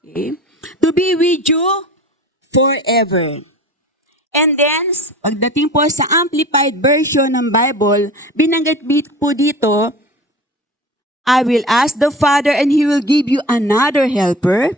Okay? To be with you forever. And then, pagdating po sa Amplified Version ng Bible, binanggit po dito, I will ask the Father and He will give you another helper,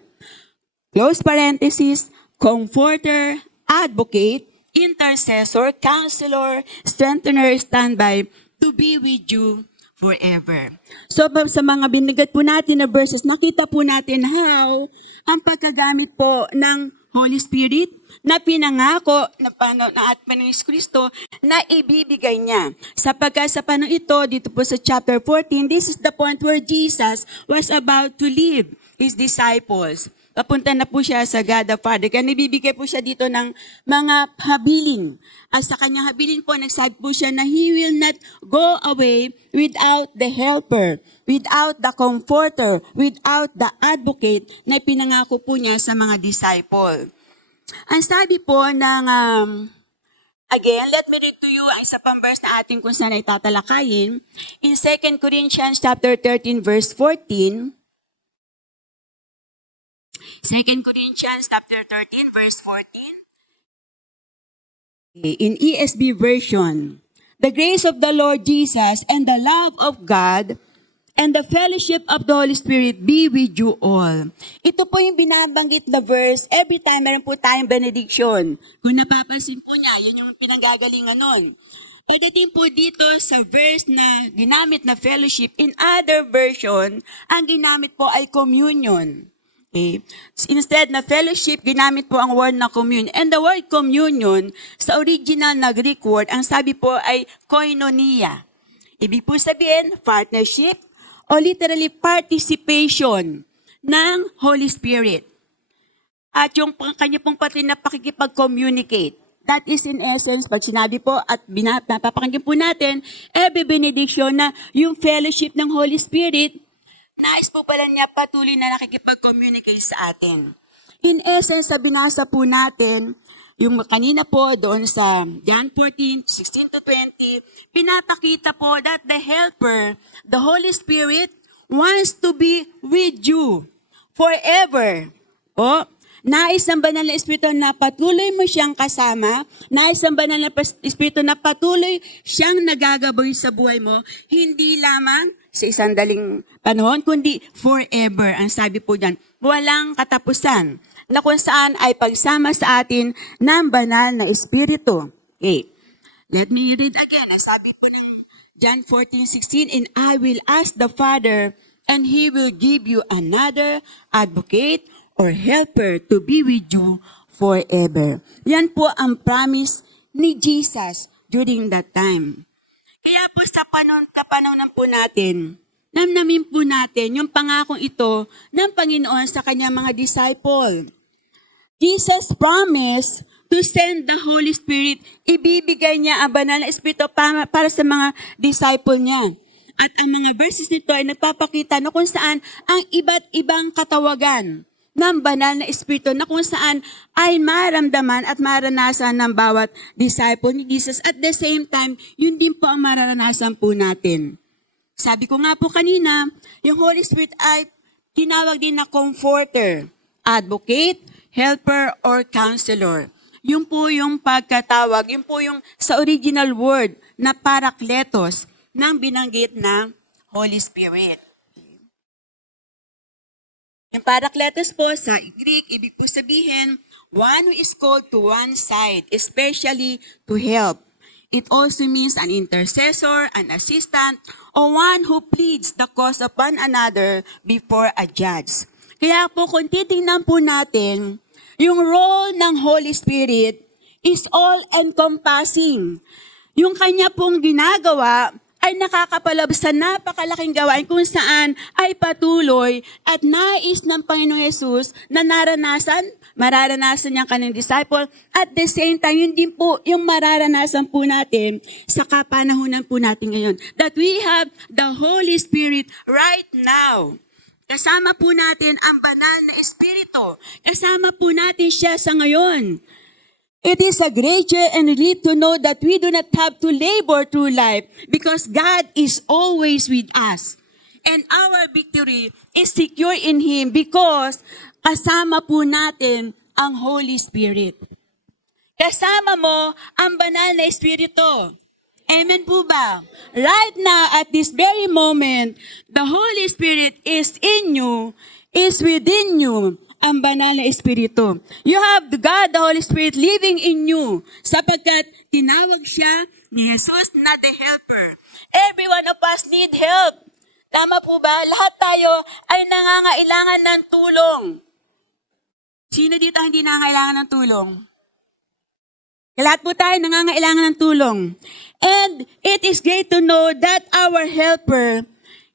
close parenthesis, comforter, advocate, intercessor, counselor, strengthener, standby, to be with you forever. So, sa mga binanggit po natin na verses, nakita po natin how ang pagkagamit po ng Holy Spirit na pinangako na Panginoong Kristo na ibibigay niya. Sapagkat sa panahon ito, dito po sa chapter 14, this is the point where Jesus was about to leave His disciples. Papunta na po siya sa God the Father. Kaya nabibigay po siya dito ng mga habilin. At sa kanyang habilin po, nagsabi po siya na He will not go away without the helper, without the comforter, without the advocate na pinangako po niya sa mga disciple. Ang sabi po ng, again, let me read to you ang isa pang verse na ating kung saan ay tatalakayin. In 2 Corinthians chapter 13 verse 14, 2 Corinthians chapter 13 verse 14, in ESV version, the grace of the Lord Jesus and the love of God and the fellowship of the Holy Spirit be with you all. Ito po yung binabanggit na verse. Every time meron po tayong benediction. Kung napapansin po niya, yun yung pinanggagalingan nun. Pagdating po dito sa verse na ginamit na fellowship, in other version, ang ginamit po ay communion. Okay? Instead na fellowship, ginamit po ang word na communion. And the word communion, sa original na Greek word, ang sabi po ay koinonia. Ibig po sabihin, partnership o literally participation ng Holy Spirit. At yung kanya pong pati na pakikipag-communicate. That is in essence, pag sinabi po at napapakinggan po natin, every benediction na yung fellowship ng Holy Spirit, nais po pala niya patuloy na nakikipag-communicate sa atin. In essence, sa binasa po natin, yung kanina po doon sa John 14, 16 to 20, pinapakita po that the Helper, the Holy Spirit, wants to be with you forever. O, nais ng Banal na Espiritu na patuloy mo siyang kasama, nais ng Banal na Espiritu na patuloy siyang nagagaboy sa buhay mo, hindi lamang sa isang daling panahon, kundi forever. Ang sabi po dyan, walang katapusan, na kung saan ay pagsama sa atin ng Banal na Espiritu. Okay. Let me read again. Ang sabi po ng John 14:16, and I will ask the Father, and He will give you another advocate or helper to be with you forever. Yan po ang promise ni Jesus during that time. Kaya po sa kapanahonan po natin, namnamin po natin yung pangakong ito ng Panginoon sa kanyang mga disciple. Jesus promised to send the Holy Spirit. Ibibigay niya ang Banal na Espiritu para sa mga disciple niya. At ang mga verses nito ay nagpapakita na kung saan ang iba't ibang katawagan ng Banal na Espiritu na kung saan ay maramdaman at maranasan ng bawat disciple ni Jesus. At the same time, yun din po ang mararanasan po natin. Sabi ko nga po kanina, yung Holy Spirit ay tinawag din na comforter, advocate, helper, or counselor. Yun po yung pagkatawag, yun po yung sa original word na parakletos ng binanggit na Holy Spirit. Yung parakletos po sa Greek, ibig po sabihin, one who is called to one side, especially to help. It also means an intercessor, an assistant, or one who pleads the cause of one another before a judge. Kaya po kung titingnan po natin, yung role ng Holy Spirit is all-encompassing. Yung kanya pong ginagawa ay nakakapalab sa napakalaking gawain kung saan ay patuloy at nais ng Panginoong Yesus na mararanasan niyang kanyang disciple. At the same time, yun din po yung mararanasan po natin sa kapanahunan po natin ngayon. That we have the Holy Spirit right now. Kasama po natin ang Banal na Espiritu. Kasama po natin siya sa ngayon. It is a great joy and relief to know that we do not have to labor through life because God is always with us. And our victory is secure in Him because kasama po natin ang Holy Spirit. Kasama mo ang Banal na Espiritu. Amen po ba? Right now, at this very moment, the Holy Spirit is in you, is within you, ang Banal na Espiritu. You have God, the Holy Spirit, living in you, sapagkat tinawag siya ni Jesus na the Helper. Every one of us need help. Tama po ba? Lahat tayo ay nangangailangan ng tulong. Sino dito hindi nangangailangan ng tulong? Lahat po tayo nangangailangan ng tulong. And it is great to know that our helper,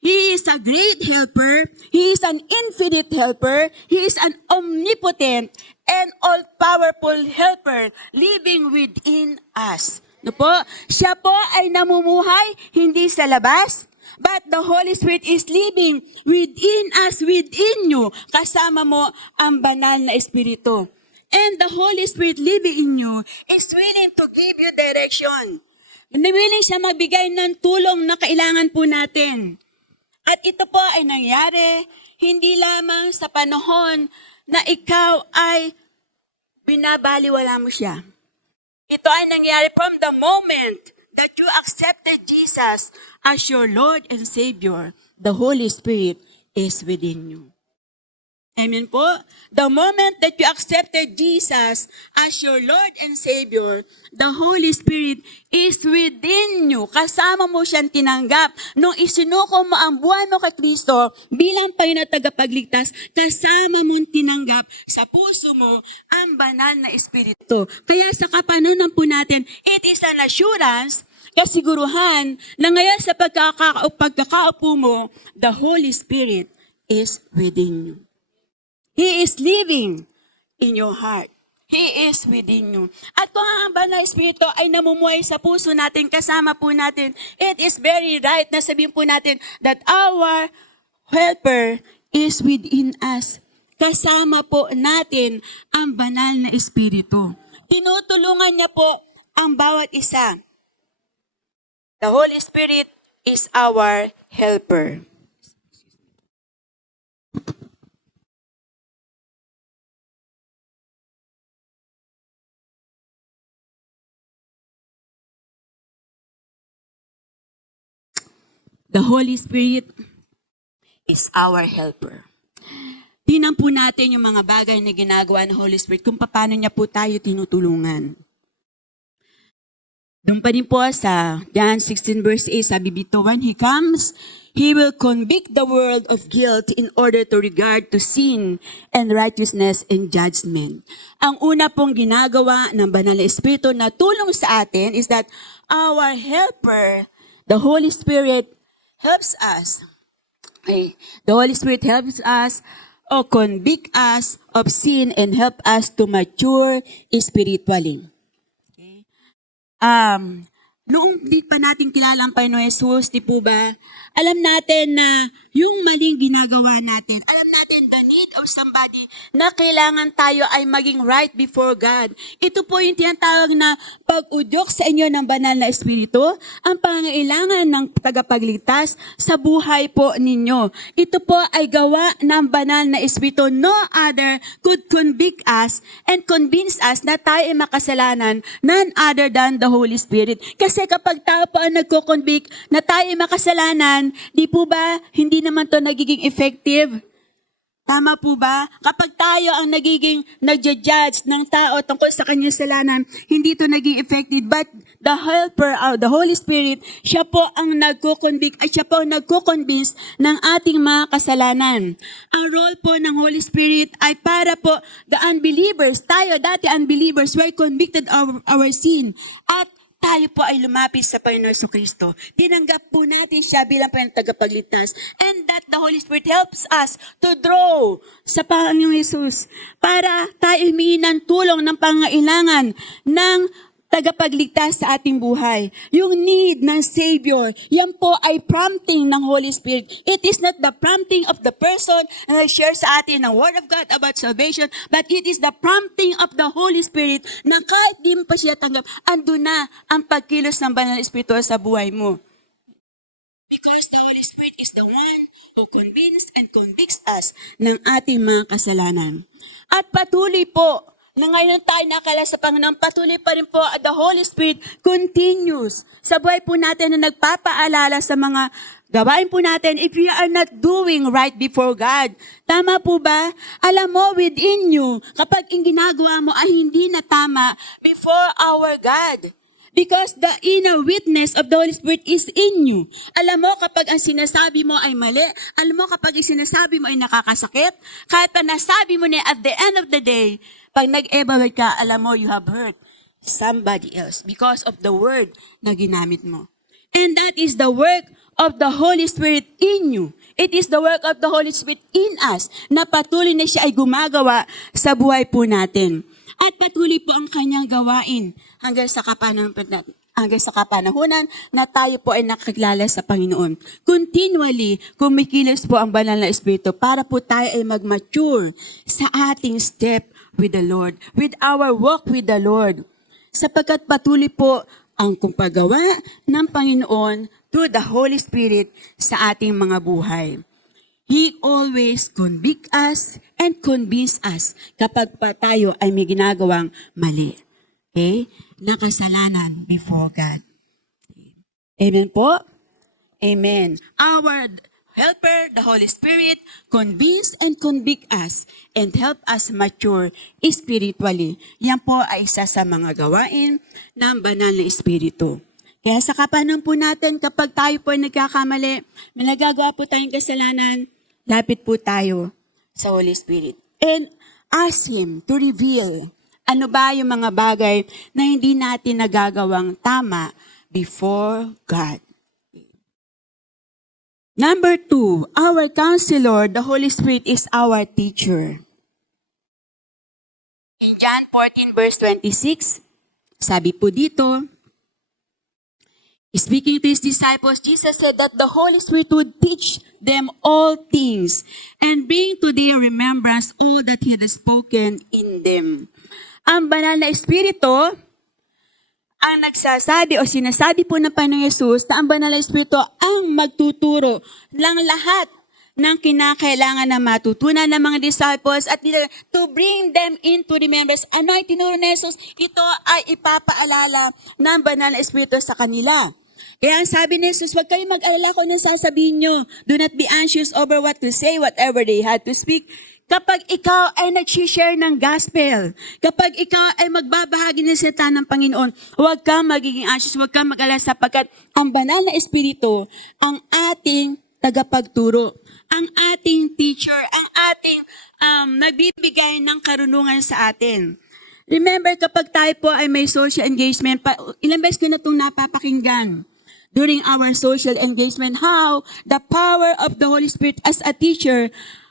He is a great helper, He is an infinite helper, He is an omnipotent and all-powerful helper living within us. No po? Siya po ay namumuhay, hindi sa labas, but the Holy Spirit is living within us, within you. Kasama mo ang Banal na Espiritu. And the Holy Spirit living in you is willing to give you direction. Willing siya magbigay ng tulong na kailangan po natin. At ito po ay nangyari hindi lamang sa panahon na ikaw ay binabaliwala mo siya. Ito ay nangyari from the moment that you accepted Jesus as your Lord and Savior. The Holy Spirit is within you. Amen po. The moment that you accepted Jesus as your Lord and Savior, the Holy Spirit is within you. Kasama mo siyang tinanggap. Nung isinuko mo ang buhay mo kay Kristo bilang Panginoon at tagapagligtas, kasama mong tinanggap sa puso mo ang banal na Espiritu. Kaya sa kapananon po natin, it is an assurance, kasiguruhan, na ngayon sa pagkakaupo mo, the Holy Spirit is within you. He is living in your heart. He is within you. At kung ang banal na Espiritu ay namumuhay sa puso natin, kasama po natin, it is very right na sabihin po natin that our helper is within us. Kasama po natin ang banal na Espiritu. Tinutulungan niya po ang bawat isa. The Holy Spirit is our helper. The Holy Spirit is our helper. Tingnan po natin yung mga bagay na ginagawa ng Holy Spirit kung paano niya po tayo tinutulungan. Doon pa rin po sa John 16 verse 8, sabi dito, when He comes, He will convict the world of guilt in order to regard to sin and righteousness and judgment. Ang una pong ginagawa ng Banal na Espiritu na tulong sa atin is that our helper, the Holy Spirit, helps us. Okay. The Holy Spirit helps us or convict us of sin and help us to mature spiritually. Okay. Noong di pa natin kilala ang Panginoon Jesus, di po ba, alam natin na yung maling ginagawa natin, alam natin the need of somebody na kailangan tayo ay maging right before God. Ito po yung tinatawag na pag-udyok sa inyo ng banal na Espiritu, ang pangailangan ng tagapagligtas sa buhay po ninyo. Ito po ay gawa ng banal na Espiritu. No other could convict us and convince us na tayo ay makasalanan, none other than the Holy Spirit. Kasi kapag tao po ang nagko-convict na tayo ay makasalanan, di po ba hindi naman to nagiging effective? Tama po ba? Kapag tayo ang nagiging nagja-judge ng tao tungkol sa kanyang kasalanan, hindi to naging effective. But the helper, the Holy Spirit, siya po ang nagko-convict at siya po ang nagko-convince ng ating mga kasalanan. Ang role po ng Holy Spirit ay para po the unbelievers, tayo dati unbelievers, were convicted of our sin. At tayo po ay lumapit sa Panginoon Kristo. Tinanggap po natin siya bilang Panginoon tagapagligtas. And that the Holy Spirit helps us to draw sa Panginoon Jesus para tayo humingi ng tulong ng pangailangan ng tagapagligtas sa ating buhay. Yung need ng Savior, yan po ay prompting ng Holy Spirit. It is not the prompting of the person na share sa atin ng Word of God about salvation, but it is the prompting of the Holy Spirit na kahit di mo pa siya tanggap, andun na ang pagkilos ng Banal na Espiritu sa buhay mo. Because the Holy Spirit is the one who convinced and convicts us ng ating mga kasalanan. At patuloy po, na ngayon tayo nakala sa Panginoon, patuloy pa rin po the Holy Spirit continues sa buhay po natin na nagpapaalala sa mga gawain po natin if we are not doing right before God. Tama po ba? Alam mo, within you, kapag ang ginagawa mo ay hindi na tama before our God. Because the inner witness of the Holy Spirit is in you. Alam mo, kapag ang sinasabi mo ay mali, alam mo, kapag ang sinasabi mo ay nakakasakit, kahit pa nasabi mo na at the end of the day, pag nag-evaluate ka, alam mo, you have hurt somebody else because of the word na ginamit mo. And that is the work of the Holy Spirit in you. It is the work of the Holy Spirit in us na patuloy na siya ay gumagawa sa buhay po natin. At patuloy po ang kanyang gawain hanggang sa kapanahunan na tayo po ay nakakilala sa Panginoon. Continually, kumikilos po ang Banal na Espiritu para po tayo ay mag-mature sa ating step with the Lord, with our walk with the Lord. Sapagkat patuloy po ang kumpagawa ng Panginoon through the Holy Spirit sa ating mga buhay. He always convict us and convince us kapag pa tayo ay may ginagawang mali. Okay? Nakasalanan before God. Amen po? Amen. Our Helper, the Holy Spirit, convince and convict us and help us mature spiritually. Yan po ay isa sa mga gawain ng banal na Espiritu. Kaya sa kapanan po natin, kapag tayo po ay nagkakamali, may nagagawa po tayong kasalanan, lapit po tayo sa Holy Spirit. And ask Him to reveal ano ba yung mga bagay na hindi natin nagagawang tama before God. Number 2, our counselor, the Holy Spirit, is our teacher. In John 14 verse 26, sabi po dito, speaking to His disciples, Jesus said that the Holy Spirit would teach them all things and bring to their remembrance all that He had spoken in them. Ang banal na Espiritu, ang nagsasabi o sinasabi po ng Panginoong Yesus na ang banal na Espiritu ang magtuturo ng lahat ng kinakailangan na matutunan ng mga disciples at to bring them into remembrance. Ano ay tinuro ni Jesus? Ito ay ipapaalala ng banal na Espiritu sa kanila. Kaya ang sabi ni Jesus, huwag kayong mag-alala kung anong sasabihin nyo. Do not be anxious over what to say, whatever they had to speak. Kapag ikaw ay nag-share ng gospel, kapag ikaw ay magbabahagi ng salita ng Panginoon, huwag kang magiging anxious, huwag kang mag-alala sapagkat ang banal na Espiritu, ang ating tagapagturo, ang ating teacher, ang ating nagbibigay ng karunungan sa atin. Remember, kapag tayo po ay may social engagement, ilang beses ko na itong napapakinggan during our social engagement, how the power of the Holy Spirit as a teacher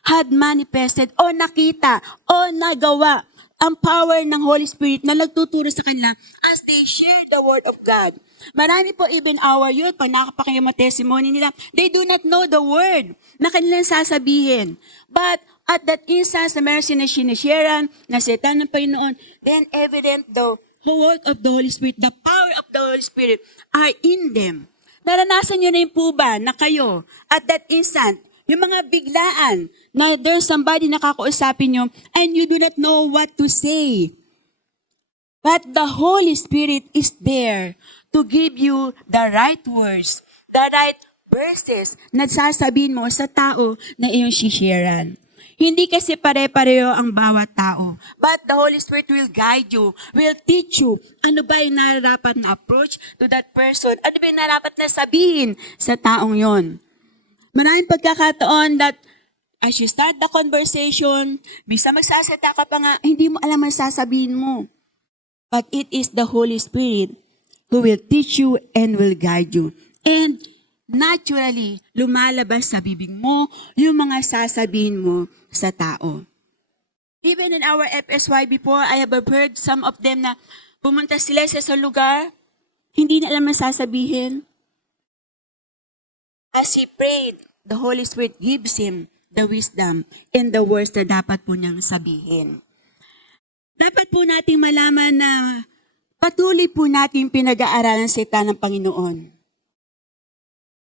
had manifested o nakita o nagawa ang power ng Holy Spirit na nagtuturo sa kanila as they share the Word of God. Marami po even our youth, pag nakapakinggan mo testimony nila, they do not know the Word na kanilang sasabihin. But at that instance, na meron sinasharean, na salita ng Panginoon, then evident the work of the Holy Spirit, the power of the Holy Spirit are in them. Naranasan nyo na yung po ba na kayo at that instant, yung mga biglaan na there's somebody na kakausapin nyo and you do not know what to say. But the Holy Spirit is there to give you the right words, the right verses na sasabihin mo sa tao na iyong sisharean. Hindi kasi pare-pareho ang bawat tao. But the Holy Spirit will guide you, will teach you ano ba yung nararapat na approach to that person, ano ba yung nararapat na sabihin sa taong yon. Maraming pagkakataon that as you start the conversation, bisa magsasalita ka pa nga, hindi mo alam ang sasabihin mo. But it is the Holy Spirit who will teach you and will guide you. And naturally, lumalabas sa bibig mo yung mga sasabihin mo sa tao. Even in our FSY before, I have heard some of them na pumunta sila sa isang lugar, hindi na alam ang sasabihin. As he prayed, the Holy Spirit gives him the wisdom and the words na dapat po niyang sabihin. Dapat po nating malaman na patuloy po natin pinag-aaralan sa salita ng Panginoon.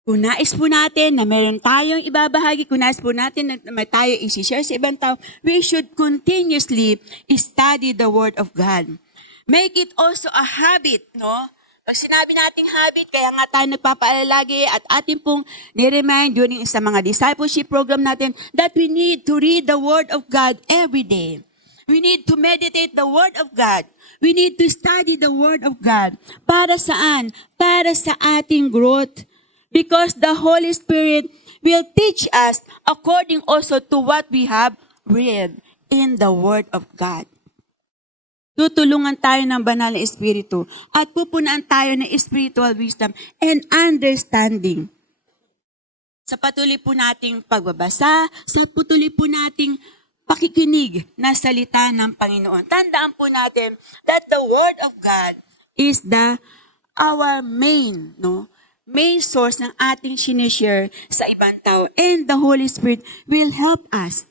Kung nais po natin na meron tayong ibabahagi, kung nais po natin na may tayo i-share sa ibang tao, we should continuously study the Word of God. Make it also a habit, no? Pag sinabi nating habit, kaya nga tayo nagpapaalala lagi at ating pong niremind during sa mga discipleship program natin that we need to read the Word of God every day. We need to meditate the Word of God. We need to study the Word of God. Para saan? Para sa ating growth. Because the Holy Spirit will teach us according also to what we have read in the Word of God. Tutulungan tayo ng banal na Espiritu at pupunaan tayo ng spiritual wisdom and understanding. Sa patuloy po nating pagbabasa, sa patuloy po nating pakikinig na salita ng Panginoon. Tandaan po natin that the Word of God is our main source ng ating sinishare sa ibang tao. And the Holy Spirit will help us.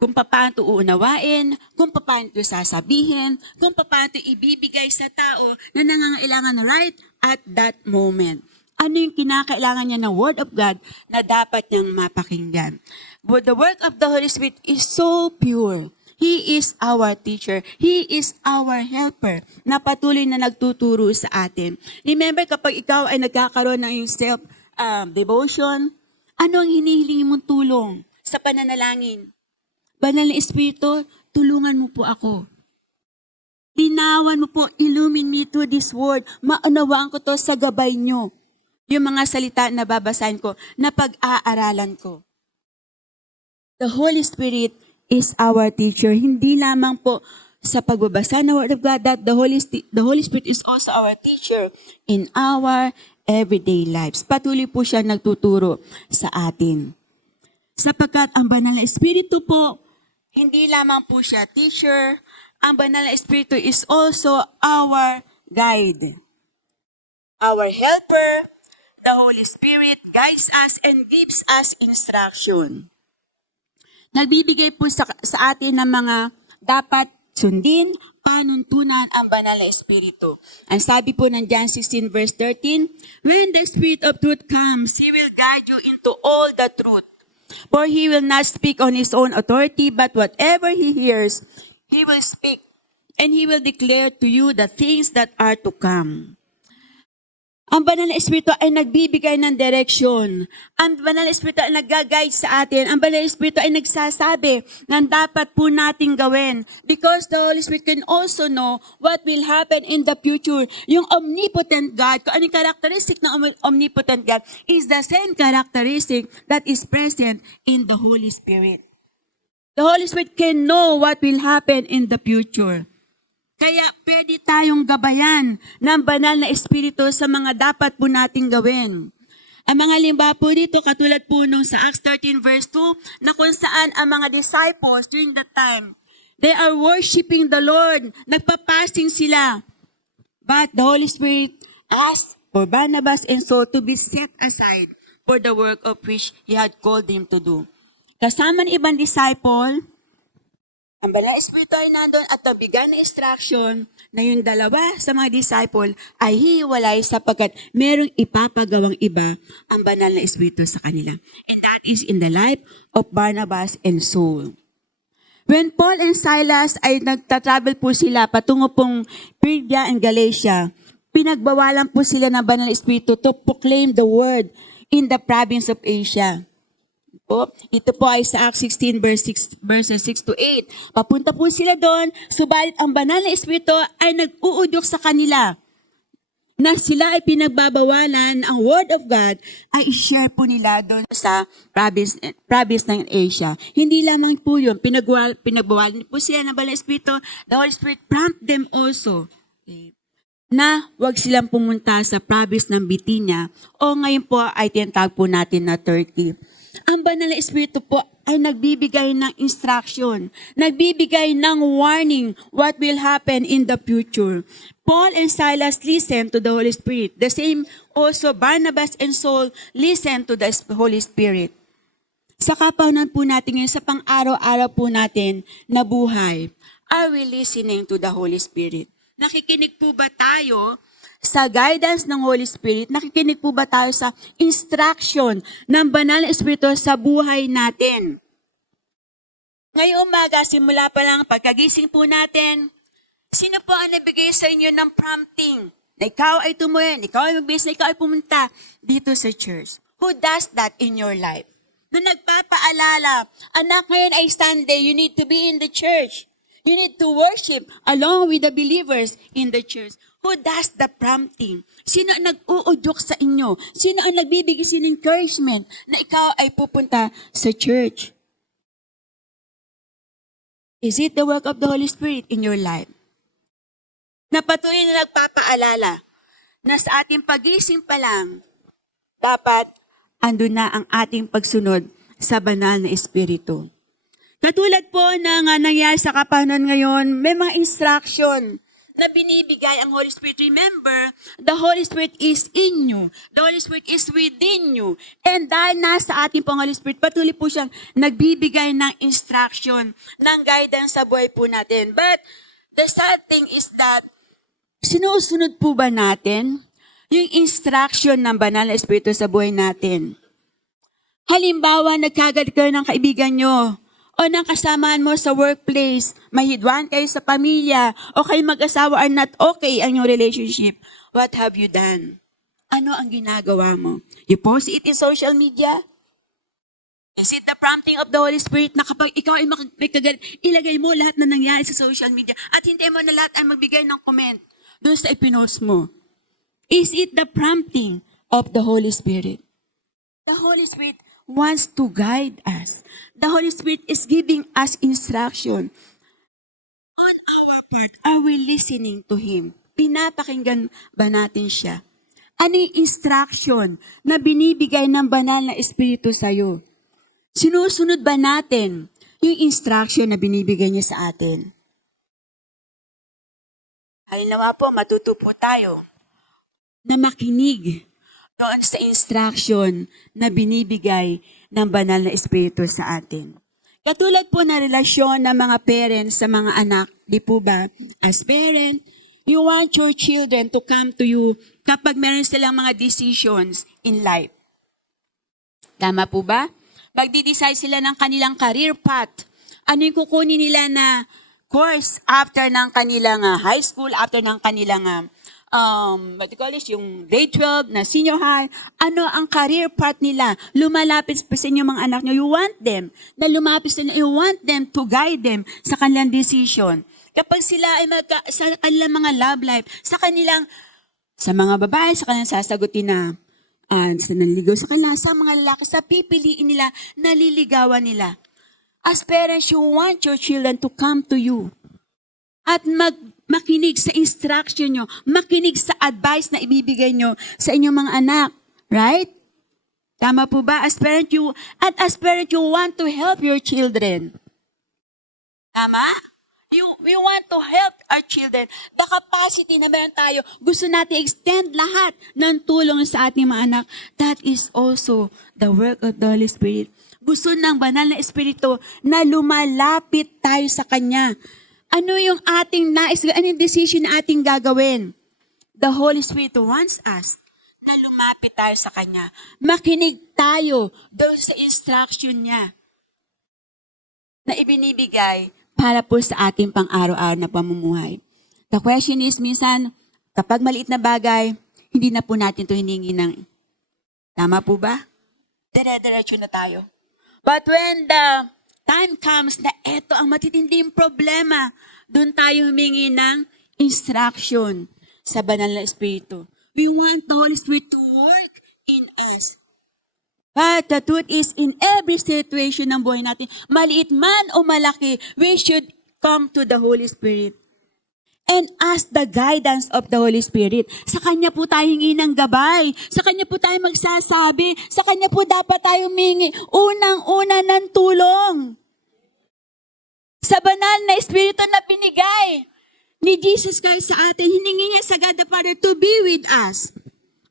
Kung paano ito uunawain, kung paano ito sasabihin, kung paano ito ibibigay sa tao na nangangailangan right at that moment. Ano yung kinakailangan niya ng Word of God na dapat niyang mapakinggan. But the work of the Holy Spirit is so pure. He is our teacher. He is our helper na patuloy na nagtuturo sa atin. Remember, kapag ikaw ay nagkakaroon ng iyong devotion, ano ang hinihiling mong tulong sa pananalangin? Banal na Espiritu, tulungan mo po ako. Linawan mo po, illumine me to this word. Maunawaan ko to sa gabay nyo. Yung mga salita na babasahin ko, na pag-aaralan ko. The Holy Spirit is our teacher. Hindi lamang po sa pagbabasa ng Word of God that the Holy Spirit is also our teacher in our everyday lives. Patuloy po siya nagtuturo sa atin. Sapagkat ang Banal na Espiritu po, hindi lamang po siya teacher, ang Banal na Espiritu is also our guide. Our helper, the Holy Spirit guides us and gives us instruction. Nagbibigay po sa atin ng mga dapat sundin, panuntunan ang Banal na Espiritu. Ang sabi po ng John 16 verse 13, when the Spirit of truth comes, He will guide you into all the truth. For He will not speak on His own authority, but whatever He hears, He will speak, and He will declare to you the things that are to come. Ang Banal na Espiritu ay nagbibigay ng direksyon. Ang Banal na Espiritu ay nag-guide sa atin. Ang Banal na Espiritu ay nagsasabi ng dapat po nating gawin. Because the Holy Spirit can also know what will happen in the future. Yung omnipotent God, kung anong characteristic ng omnipotent God, is the same characteristic that is present in the Holy Spirit. The Holy Spirit can know what will happen in the future. Kaya pwede tayong gabayan ng Banal na Espiritu sa mga dapat po nating gawin. Ang mga halimbawa po dito, katulad po nung sa Acts 13 verse 2, na kung saan ang mga disciples during that time, they are worshiping the Lord, nagpapasting sila. But the Holy Spirit asked for Barnabas and Saul to be set aside for the work of which He had called them to do. Kasama ng ibang disciple, ang Banal na Espiritu ay nandun at nabigyan ng instruction na yung dalawa sa mga disciple ay hiwalay sapagkat merong ipapagawang iba ang Banal na Espiritu sa kanila. And that is in the life of Barnabas and Saul. When Paul and Silas ay nagtatravel po sila patungo pong Phrygia and Galatia, pinagbawalan po sila ng Banal na Espiritu to proclaim the word in the province of Asia. Ito po ay sa Acts 16 verses 6 to 8. Papunta po sila doon, subalit ang Banal na Espiritu ay nag-uudyok sa kanila na sila ay pinagbabawalan, ang Word of God ay i-share po nila doon sa province ng Asia. Hindi lamang po yun, pinagbawalan po sila ng Banal na Espiritu. The Holy Spirit prompt them also na wag silang pumunta sa province ng Bithynia o ngayon po ay tinatawag po natin na Turkey. Ang Banal na Espiritu po ay nagbibigay ng instruction, nagbibigay ng warning what will happen in the future. Paul and Silas listened to the Holy Spirit. The same also Barnabas and Saul listened to the Holy Spirit. Sa kapahunan po natin ngayon, sa pang-araw-araw po natin na buhay, are we listening to the Holy Spirit? Nakikinig po ba tayo sa guidance ng Holy Spirit? Nakikinig po ba tayo sa instruction ng Banal na Espiritu sa buhay natin? Ngayong umaga, simula pa lang pagkagising po natin, sino po ang nabigay sa inyo ng prompting? Na ikaw ay tumuhin, ikaw ay magbihis, na ikaw ay pumunta dito sa church. Who does that in your life? Na nagpapaalala, anak, ngayon ay Sunday, you need to be in the church. You need to worship along with the believers in the church. Who does the prompting? Sino ang nag-uudyok sa inyo? Sino ang nagbibigay sa encouragement na ikaw ay pupunta sa church? Is it the work of the Holy Spirit in your life? Na patuloy na nagpapaalala na sa ating pagising pa lang, dapat andun na ang ating pagsunod sa Banal na Espiritu. Katulad po ng nangyari sa kapahunan ngayon, may mga instruction na binibigay ang Holy Spirit. Remember, the Holy Spirit is in you. The Holy Spirit is within you. And dahil nasa ating pong Holy Spirit, patuloy po siyang nagbibigay ng instruction, ng guidance sa buhay po natin. But the sad thing is that, sinusunod po ba natin yung instruction ng Banal na Espiritu sa buhay natin? Halimbawa, nagkagad kayo ng kaibigan nyo, o ng kasamahan mo sa workplace, mahidwan kayo sa pamilya, o kayo mag-asawa are not okay ang yung relationship. What have you done? Ano ang ginagawa mo? You post it in social media? Is it the prompting of the Holy Spirit na kapag ikaw ay may kagalit, ilagay mo lahat na nangyari sa social media at hindi mo na lahat ay magbigay ng comment doon sa ipinost mo? Is it the prompting of the Holy Spirit? The Holy Spirit wants to guide us. The Holy Spirit is giving us instruction. On our part, are we listening to Him? Pinapakinggan ba natin siya? Ano yung instruction na binibigay ng banal na Espiritu sa'yo? Sinusunod ba natin yung instruction na binibigay niya sa atin? Halimbawa po, matuto po tayo na makinig doon sa instruction na binibigay ng banal na Espiritu sa atin. Katulad po na relasyon ng mga parents sa mga anak, di po ba? As parent, you want your children to come to you kapag meron silang mga decisions in life. Tama po ba? Magdi-decide sila ng kanilang career path. Ano yung kukunin nila na course after ng kanilang high school, after ng kanilang what do you call this, yung grade 12 na senior high, ano ang career path nila? Lumalapit pa sa inyo mga anak nyo, you want them na lumapit sila, you want them to guide them sa kanilang decision. Kapag sila ay sa kanilang mga love life, sa mga babae, sa kanilang sasagutin na sa nanligaw sa kanila, sa mga lalaki, sa pipiliin nila, naliligawan nila. As parents, you want your children to come to you at makinig sa instruction nyo, makinig sa advice na ibibigay nyo sa inyong mga anak. Right? Tama po ba? As parent, you want to help your children. Tama? We want to help our children. The capacity na meron tayo, gusto natin extend lahat ng tulong sa ating mga anak. That is also the work of the Holy Spirit. Gusto ng banal na Espiritu na lumalapit tayo sa Kanya. Ano yung ating nais, ano yung decision na ating gagawin? The Holy Spirit wants us na lumapit tayo sa Kanya. Makinig tayo doon sa instruction niya na ibinibigay para po sa ating pang-araw-araw na pamumuhay. The question is, minsan, kapag maliit na bagay, hindi na po natin ito hiningi ng, tama po ba? Dire-diretso na tayo. But when the time comes na eto ang matitinding problema, doon tayo humingi ng instruction sa banal na Espiritu. We want the Holy Spirit to work in us. But the truth is, in every situation ng buhay natin, maliit man o malaki, we should come to the Holy Spirit and ask the guidance of the Holy Spirit. Sa Kanya po tayo hingi ng gabay. Sa Kanya po tayo magsasabi. Sa Kanya po dapat tayo humingi unang-una ng tulong. Sa banal na Espiritu na binigay ni Jesus Christ sa atin, hiningi niya sa God the Father to be with us.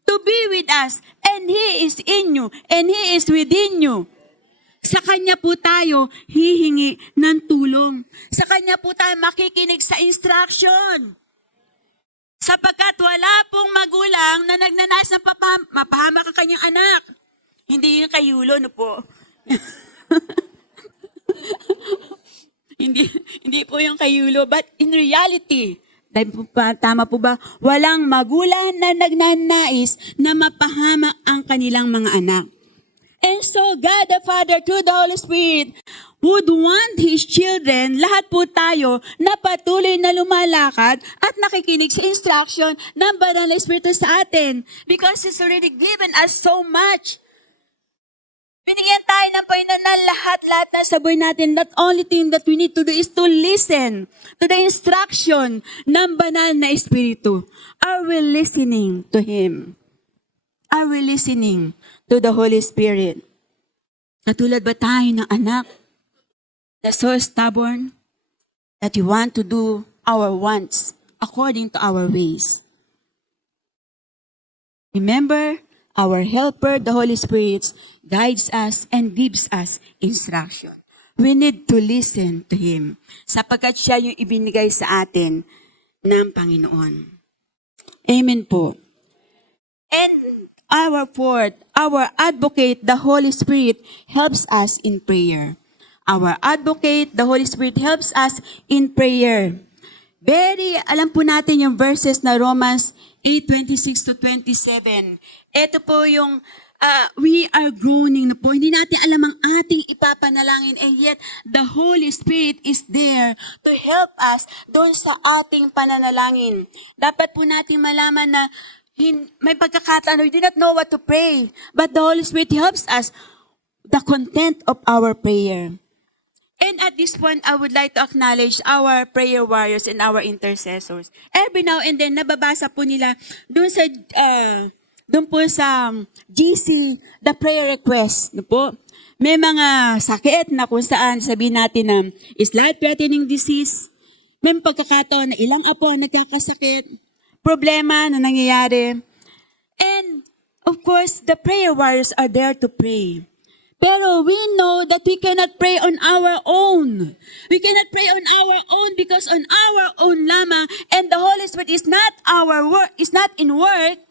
To be with us. And He is in you. And He is within you. Sa Kanya po tayo hihingi ng tulong. Sa Kanya po tayo makikinig sa instruction. Sapagkat wala pong magulang na nagnanais na mapahamak ang kanyang anak. Hindi yun kayulo, no po? Hindi po yung kayulo. But in reality, tama po ba? Walang magulang na nagnanais na mapahamak ang kanilang mga anak. And so, God the Father, through the Holy Spirit, would want His children, lahat po tayo, na patuloy na lumalakad at nakikinig sa instruction ng banal na Espiritu sa atin. Because He's already given us so much. Binigyan tayo ng Panginoon na lahat na sa buhay natin. That only thing that we need to do is to listen to the instruction ng banal na Espiritu. Are we listening to Him? Are we listening to the Holy Spirit? Katulad ba tayo ng anak na so stubborn that we want to do our wants according to our ways? Remember, our helper, the Holy Spirit, guides us and gives us instruction. We need to listen to Him sapagkat siya yung ibinigay sa atin ng Panginoon. Amen po. And our advocate, the Holy Spirit, helps us in prayer. Our advocate, the Holy Spirit, helps us in prayer. Alam po natin yung verses na Romans 8:26 to 27. Ito po yung we are groaning na po. Hindi natin alam ang ating ipapanalangin, and yet the Holy Spirit is there to help us doon sa ating pananalangin. Dapat po natin malaman na may pagkakataon we do not know what to pray, but the Holy Spirit helps us the content of our prayer. And at this point, I would like to acknowledge our prayer warriors and our intercessors. Every now and then, nababasa po nila doon po sa GC, the prayer request. No po? May mga sakit na kung saan sabihin natin na is life-threatening disease. May pagkakataon na ilang apo ang nagkakasakit. Problema na nangyayari. And of course, the prayer warriors are there to pray. Pero we know that we cannot pray on our own. We cannot pray on our own because on our own lamang, and the Holy Spirit is not in work,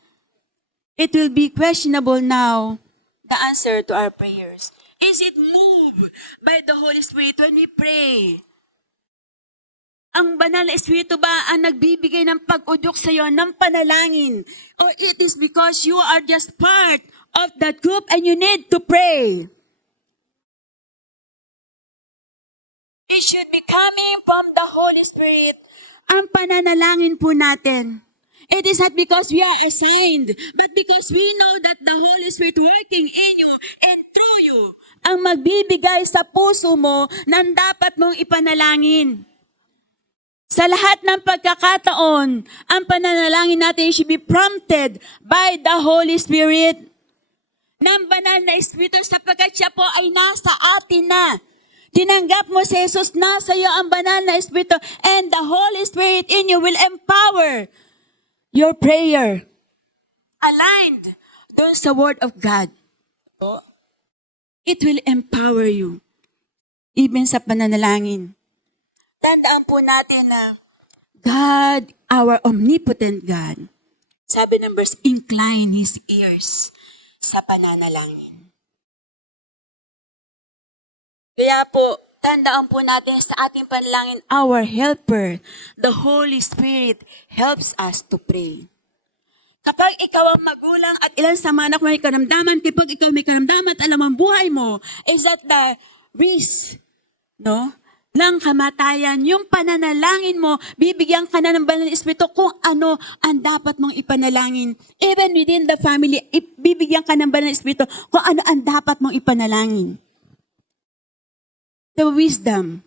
it will be questionable now the answer to our prayers. Is it moved by the Holy Spirit when we pray? Ang banal na Espiritu ba ang nagbibigay ng pag-udyok sa iyo ng panalangin? Or it is because you are just part of that group and you need to pray? It should be coming from the Holy Spirit. Ang pananalangin po natin, it is not because we are assigned, but because we know that the Holy Spirit working in you and through you, ang magbibigay sa puso mo ng dapat mong ipanalangin. Sa lahat ng pagkakataon, ang pananalangin natin should be prompted by the Holy Spirit ng banal na Espiritu sapagkat siya po ay nasa atin na. Tinanggap mo si Jesus, nasa iyo ang banal na Espiritu, and the Holy Spirit in you will empower your prayer aligned doon sa Word of God. It will empower you even sa pananalangin. Tandaan po natin na God, our omnipotent God, sabi ng verse, incline His ears sa pananalangin. Kaya po, tandaan po natin sa ating panalangin, our helper, the Holy Spirit, helps us to pray. Kapag ikaw ang magulang at ilan sa mga anak mo may karamdaman, kapag ikaw may karamdaman at alam ang buhay mo, is at the risk, no? Ng kamatayan, yung pananalangin mo, bibigyan ka na ng banal na Espiritu kung ano ang dapat mong ipanalangin. Even within the family, bibigyan ka ng banal na Espiritu kung ano ang dapat mong ipanalangin. The wisdom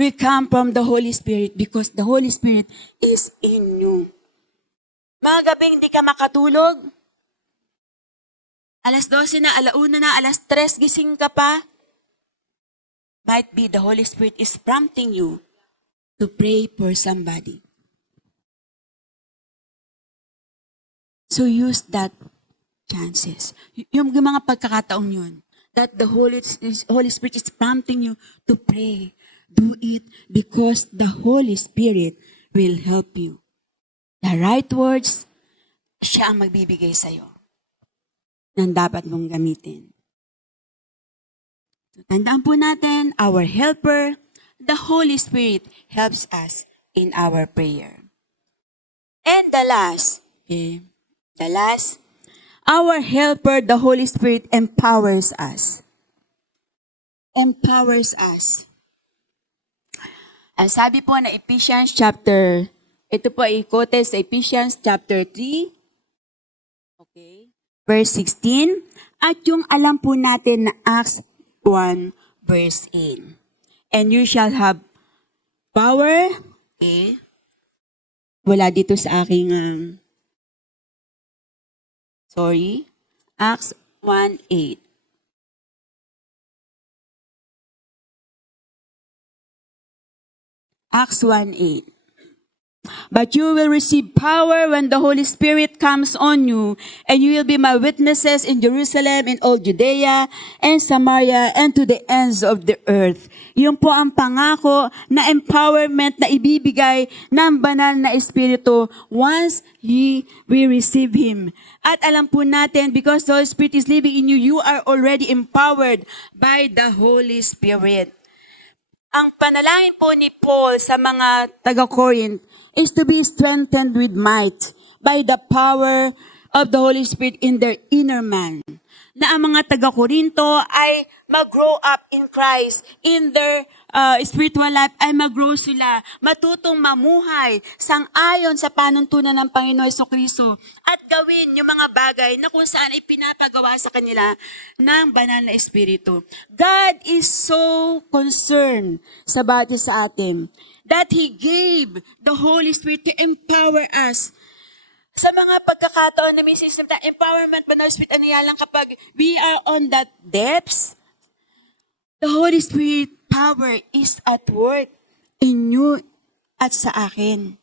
will come from the Holy Spirit because the Holy Spirit is in you. Mga gabing di ka makatulog, alas 12 na, alauna na, alas 3 gising ka pa, might be the Holy Spirit is prompting you to pray for somebody. So use that chances. Yung mga pagkakataong yun, that the Holy Spirit is prompting you to pray. Do it because the Holy Spirit will help you. The right words, siya ang magbibigay sa'yo ng dapat mong gamitin. So, tandaan po natin, our helper, the Holy Spirit, helps us in our prayer. And the last, our helper, the Holy Spirit, empowers us. Empowers us. Ang sabi po na Ephesians chapter, ito po ay quoted sa Ephesians chapter 3, okay, verse 16, at yung alam po natin na Acts 1, verse 8. And you shall have power, wala dito sa aking, Acts 1:8. Acts 1:8. But you will receive power when the Holy Spirit comes on you, and you will be my witnesses in Jerusalem, in all Judea, and Samaria, and to the ends of the earth. Yun po ang pangako na empowerment na ibibigay ng banal na Espiritu once we receive Him. At alam po natin, because the Holy Spirit is living in you, you are already empowered by the Holy Spirit. Ang panalangin po ni Paul sa mga taga-Corinth is to be strengthened with might by the power of the Holy Spirit in their inner man. Na ang mga taga-Korinto ay mag-grow up in Christ. In their spiritual life ay mag-grow sila. Matutong mamuhay sang-ayon sa panuntunan ng Panginoon Jesucristo at gawin yung mga bagay na kung saan ay pinapagawa sa kanila ng banal na Espiritu. God is so concerned sa bawat sa atin that He gave the Holy Spirit to empower us sa mga pagkakataon na may system na empowerment ba na Spirit aniyalang kapag we are on that depths, the Holy Spirit power is at work in you at sa akin.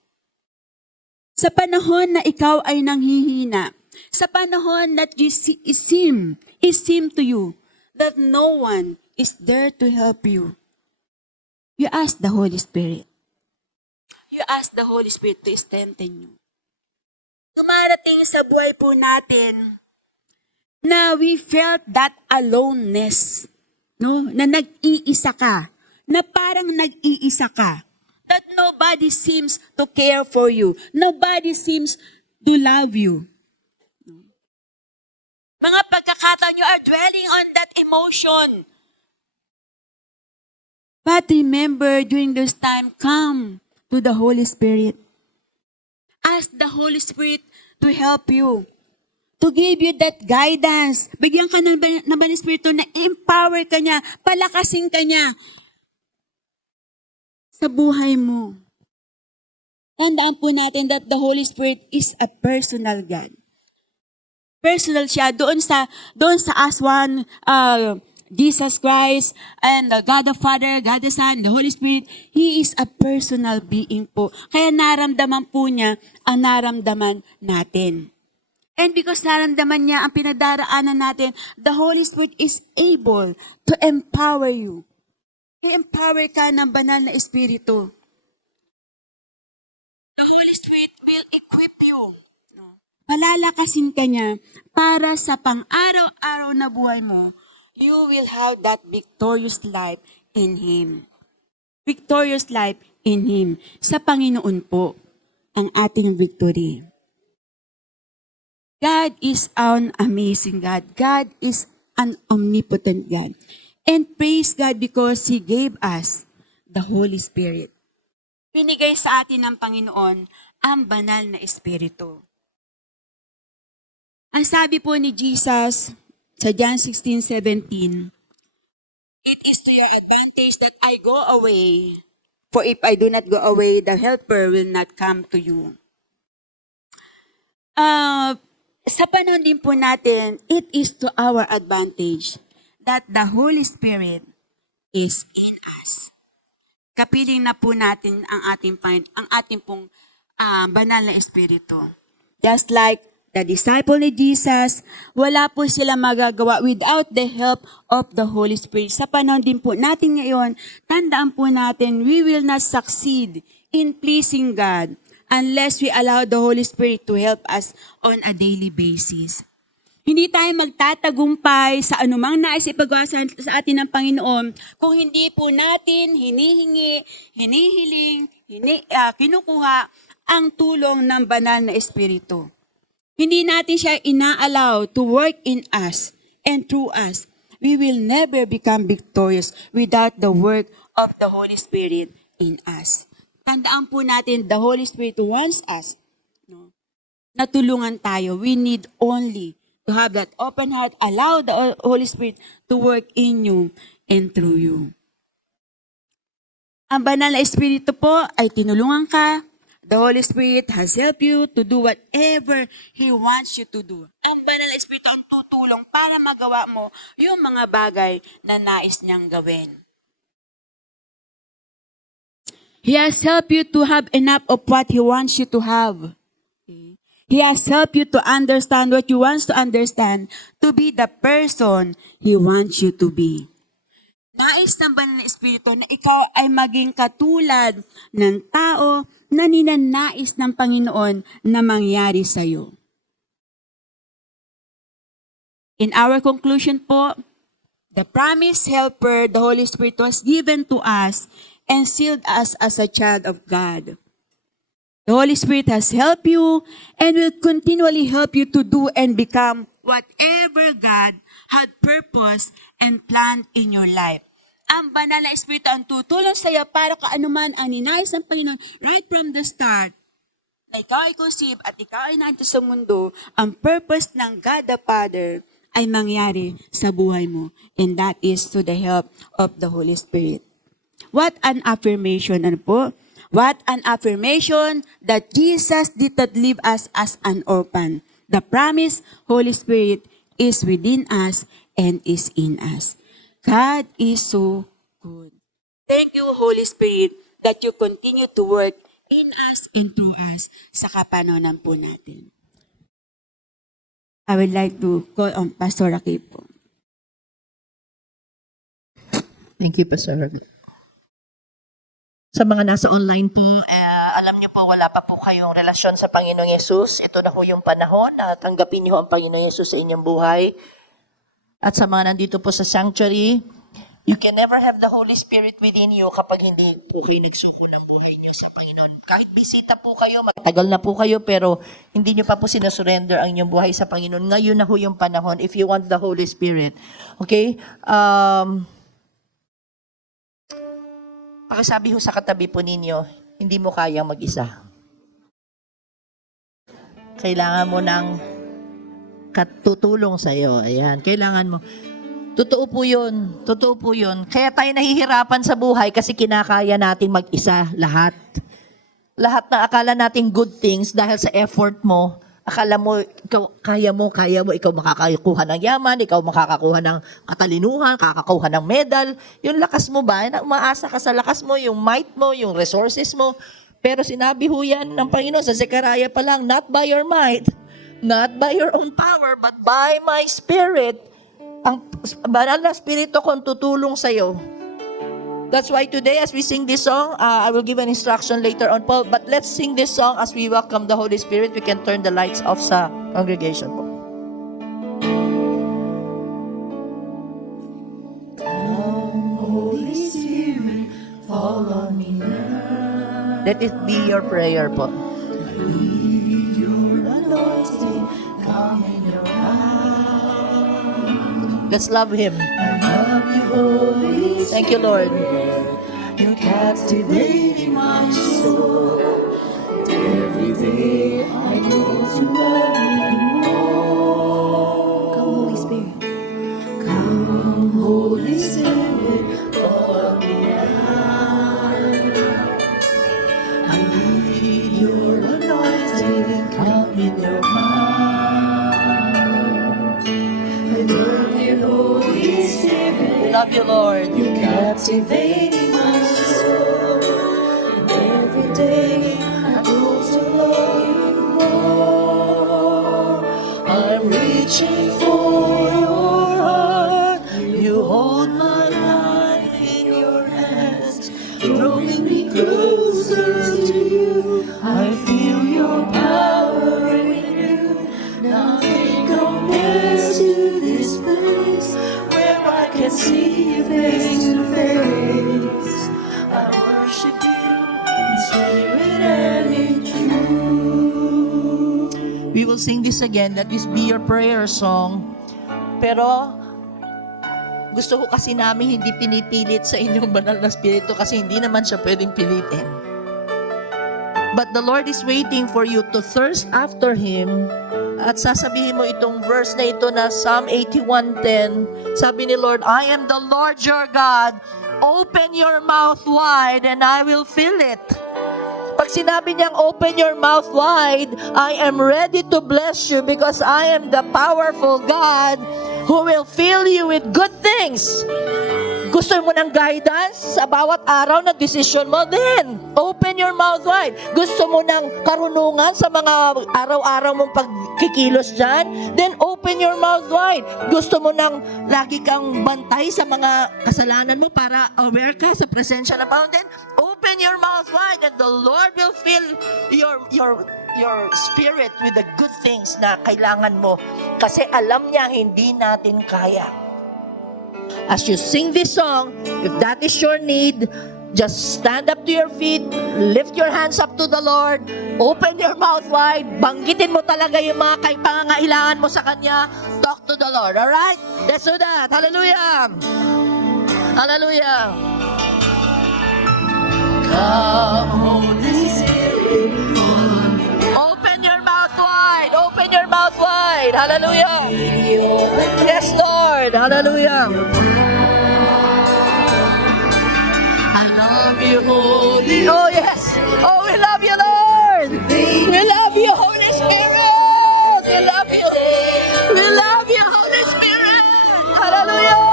Sa panahon na ikaw ay nanghihina, sa panahon that it seem to you that no one is there to help you, you ask the Holy Spirit. You ask the Holy Spirit to strengthen you. Dumarating sa buhay po natin na we felt that aloneness, no? Na nag-iisa ka, na parang nag-iisa ka. That nobody seems to care for you. Nobody seems to love you. Mga pagkakataon you are dwelling on that emotion. But remember, during this time, come to the Holy Spirit. Ask the Holy Spirit to help you, to give you that guidance. Bigyan ka ng Banal Espiritu na empower ka niya, palakasin ka niya sa buhay mo. Tandaan po natin that the Holy Spirit is a personal God. Personal siya doon sa as one, Jesus Christ and God the Father, God the Son, the Holy Spirit. He is a personal being po. Kaya naramdaman po niya ang naramdaman natin. And because naramdaman niya ang pinadaraanan natin, the Holy Spirit is able to empower you. I-empower ka ng banal na Espiritu. The Holy Spirit will equip you. Palalakasin ka niya para sa pang-araw-araw na buhay mo, you will have that victorious life in Him. Victorious life in Him. Sa Panginoon po ang ating victory. God is an amazing God. God is an omnipotent God. And praise God because He gave us the Holy Spirit. Pinigay sa atin ng Panginoon ang banal na Espiritu. Ang sabi po ni Jesus sa John 16:17, it is to your advantage that I go away, for if I do not go away, the Helper will not come to you. Sa panahon din po natin, it is to our advantage that the Holy Spirit is in us. Kapiling na po natin ang ating pong banal na Espiritu. Just like the disciple ni Jesus, wala po sila magagawa without the help of the Holy Spirit. Sa panahon din po natin ngayon, tandaan po natin, we will not succeed in pleasing God unless we allow the Holy Spirit to help us on a daily basis. Hindi tayo magtatagumpay sa anumang nais ipagawa sa atin ng Panginoon kung hindi po natin kinukuha ang tulong ng banal na Espiritu. Hindi natin siya ina-allow to work in us and through us. We will never become victorious without the work of the Holy Spirit in us. Tandaan po natin, the Holy Spirit wants us. No? Natulungan tayo. We need only to have that open heart. Allow the Holy Spirit to work in you and through you. Ang banal na Espiritu po ay tinulungan ka. The Holy Spirit has helped you to do whatever He wants you to do. Ang banal na Espiritu ang tutulong para magawa mo yung mga bagay na nais niyang gawin. He has helped you to have enough of what He wants you to have. He has helped you to understand what you want to understand, to be the person He wants you to be. Nais ng banal na Espiritu na ikaw ay maging katulad ng tao na ninanais ng Panginoon na mangyari sa iyo. In our conclusion po, the promised helper, the Holy Spirit, was given to us and sealed us as a child of God. The Holy Spirit has helped you and will continually help you to do and become whatever God had purposed and planned in your life. Ang banal na Espiritu ang tutulong sa iyo para kung ano man ang ninais ng Panginoon right from the start. Na ikaw ay conceive at ikaw ay nandito sa mundo, ang purpose ng God the Father ay mangyari sa buhay mo. And that is to the help of the Holy Spirit. What an affirmation, ano po? What an affirmation that Jesus did not leave us as an orphan. The promised Holy Spirit is within us and is in us. God is so good. Thank you, Holy Spirit, that you continue to work in us and through us sa kapanonan po natin. I would like to call on Pastor Rocky po. Thank you, Pastor. Sa mga nasa online po, alam niyo po wala pa po kayong relasyon sa Panginoong Yesus. Ito na po yung panahon na tanggapin niyo ang Panginoong Yesus sa inyong buhay. At sa mga nandito po sa sanctuary, you can never have the Holy Spirit within you kapag hindi po kayo nagsuko ng buhay niyo sa Panginoon. Kahit bisita po kayo, matagal na po kayo, pero hindi niyo pa po sinasurrender ang inyong buhay sa Panginoon. Ngayon na po yung panahon if you want the Holy Spirit. Okay? Pakisabi ho sa katabi po ninyo, hindi mo kayang mag-isa. Kailangan mo ng katutulong sa'yo. Ayan, kailangan mo. Totoo po yun. Totoo po yun. Kaya tayo nahihirapan sa buhay kasi kinakaya nating mag-isa lahat. Lahat na akala nating good things dahil sa effort mo, akala mo, kaya mo, ikaw makakakuha ng yaman, ikaw makakakuha ng katalinuhan, kakakuha ng medal. Yung lakas mo ba? Umaasa ka sa lakas mo, yung might mo, yung resources mo. Pero sinabi ho yan ng Panginoon sa Zechariah pa lang, not by your might, not by your own power, but by my Spirit. Ang banal na Espiritu kong tutulong sa'yo. That's why today as we sing this song, I will give an instruction later on, Paul, but let's sing this song as we welcome the Holy Spirit. We can turn the lights off sa congregation po. Holy Spirit, fall on me now. Let it be your prayer po. Your anointing, come in your heart. Let's love Him. Thank you, Lord. You're captivating my soul. Every day I go to love you more. Come, Holy Spirit. Come, Holy Spirit, fall on me now. I need your anointing. Come in your heart. I love you, Holy Spirit. Love you, Lord. You're captivating my soul. And every day I go to love you more. I'm reaching for your heart. You hold my life in your hands, drawing me closer to you. I feel your power in you. Nothing compares to this place where I can see you face to face. I worship you in spirit and in truth. We will sing this again. Let this be your prayer song. Pero gusto ko kasi namin hindi pinipilit sa inyong banal na spirito kasi hindi naman siya pwedeng pilitin. But the Lord is waiting for you to thirst after Him. At sasabihin mo itong verse na ito na Psalm 81:10. Sabi ni Lord, I am the Lord your God. Open your mouth wide and I will fill it. Pag sinabi niyang open your mouth wide, I am ready to bless you because I am the powerful God who will fill you with good things. Gusto mo ng guidance sa bawat araw na decision mo? Then, open your mouth wide. Gusto mo ng karunungan sa mga araw-araw mong pagkikilos dyan? Then, open your mouth wide. Gusto mo ng lagi kang bantay sa mga kasalanan mo para aware ka sa presensya ng Panginoon? Then, open your mouth wide and the Lord will fill your spirit with the good things na kailangan mo. Kasi alam niya hindi natin kaya. As you sing this song, if that is your need, Just stand up to your feet, lift your hands up to the Lord, open your mouth wide, banggitin mo talaga yung mga pangangailangan mo sa Kanya. Talk to the Lord, alright? Let's do that. Hallelujah! Hallelujah! Come, Holy Spirit, open your mouth wide, open your mouth wide. Hallelujah! Yes, Lord. Hallelujah! I love you, Holy. Oh, yes. Oh, we love you, Lord. We love you, Holy Spirit. We love you. We love you, Holy Spirit. Hallelujah.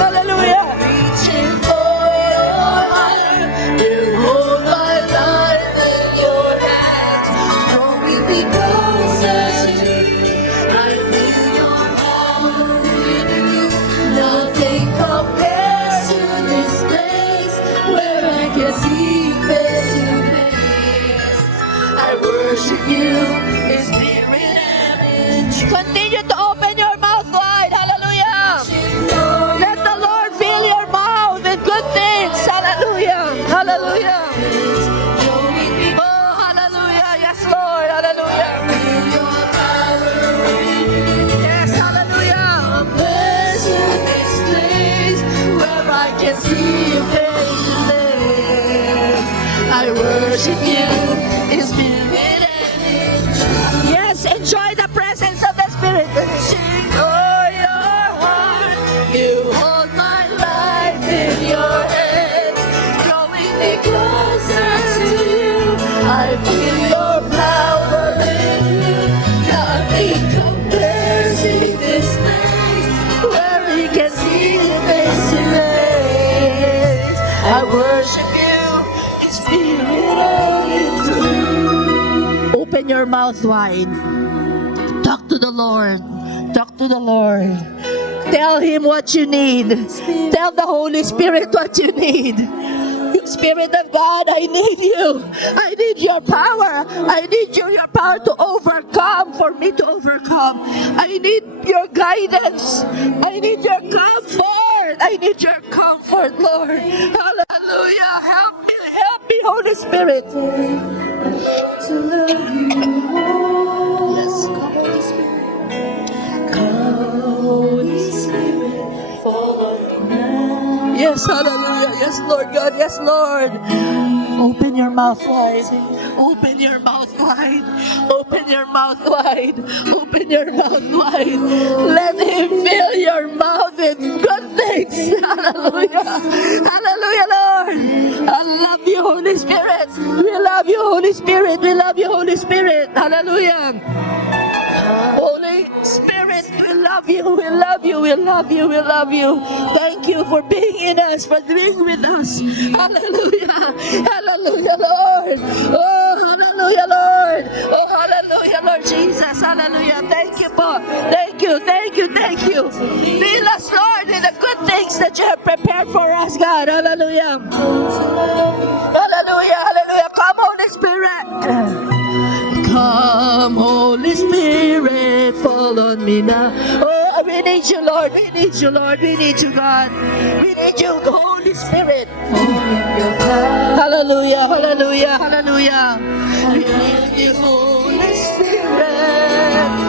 Hallelujah. Reaching for your heart. You hold my life in your hands. Drawing me closer to you. I feel your power in you. Nothing compares to this place where I can see face to face. I worship you in spirit and in truth. Continue to open your mouth wide. Hallelujah. Let the Lord fill your mouth with good things. Hallelujah. Hallelujah. Oh, hallelujah. Yes, Lord. Hallelujah. Yes, hallelujah. Bless this place where I can see your face to face. I worship you in spirit and in truth. Yes, enjoy the presence of the Spirit. Sing for your heart. You hold my life in your hands, drawing me closer to you. I feel your power in you. Nothing compares in this place where we can see your face to face. I worship you in spirit and in truth. Open your mouth wide. Talk to the Lord. Talk to the Lord. Tell Him what you need. Tell the Holy Spirit what you need. Spirit of God, I need you. I need your power. I need your power to overcome, for me to overcome. I need your guidance. I need your comfort. I need your comfort, Lord. Hallelujah. Help me, Holy Spirit. Yes, come, Holy Spirit. Come, Holy Spirit, follow me now. Yes, hallelujah. Yes, Lord God. Yes, Lord. Open your mouth wide. Open your mouth wide. Open your mouth wide. Open your mouth wide. Let Him fill your mouth with good things. Hallelujah. Hallelujah, Lord. I love you, Holy Spirit. We love you, Holy Spirit. We love you, Holy Spirit. Hallelujah. Holy Spirit, we love you, we love you, we love you, we love you. Thank you for being in us, for being with us. Hallelujah. Hallelujah, Lord. Oh, hallelujah, Lord. Oh, hallelujah, Lord Jesus. Hallelujah. Thank you, po. Thank you, thank you, thank you. Fill us, Lord, with the good things that you have prepared for us, God. Hallelujah. Hallelujah, hallelujah. Come, Holy Spirit. Come, Holy Spirit, fall on me now. Oh, we need you, Lord. We need you, Lord. We need you, God. We need you, Holy Spirit. Hallelujah, hallelujah, hallelujah. We need you, Holy Spirit.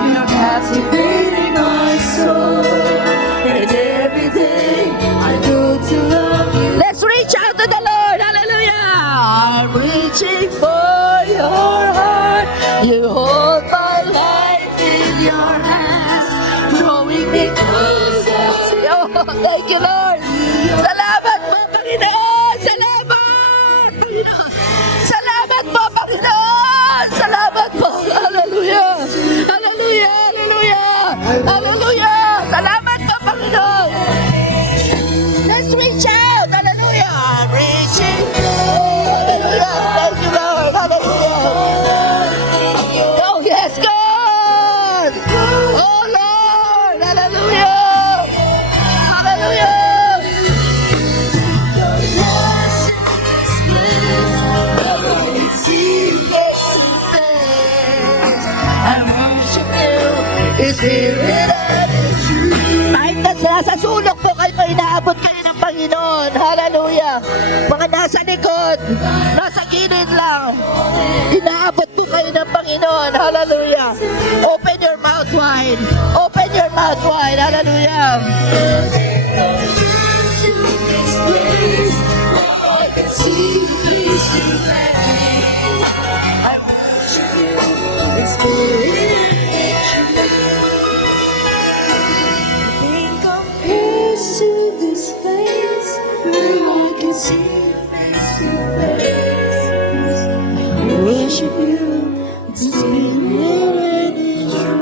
You're captivating my soul. And everything I do to love you. Let's reach out to the Lord. Hallelujah. I'm reaching for your heart. You hold my life in your hands, drawing me closer. Oh, thank you, Lord. Salamat po, Panginoon. Salamat, Panginoon. Salamat po, Panginoon. Salamat po. Hallelujah. Hallelujah. Hallelujah. Hallelujah. Salamat po, Panginoon. Let's reach out. Hallelujah. I'm reaching. Hallelujah. Thank you, Lord. Hallelujah. Oh, yes, God. Oh, Lord. Hallelujah. Hallelujah. I worship you in spirit and in truth. Kahit na sa sulok po kayo, inaabot kayo ng Panginoon. Hallelujah. Mga nasa likod, nasa gilid lang. Inaabot po kayo ng Panginoon. Hallelujah. Open your mouth wide. Open your mouth wide. Hallelujah. Nothing compares to this place where I can see face to face. I worship you, it's spirit and truth.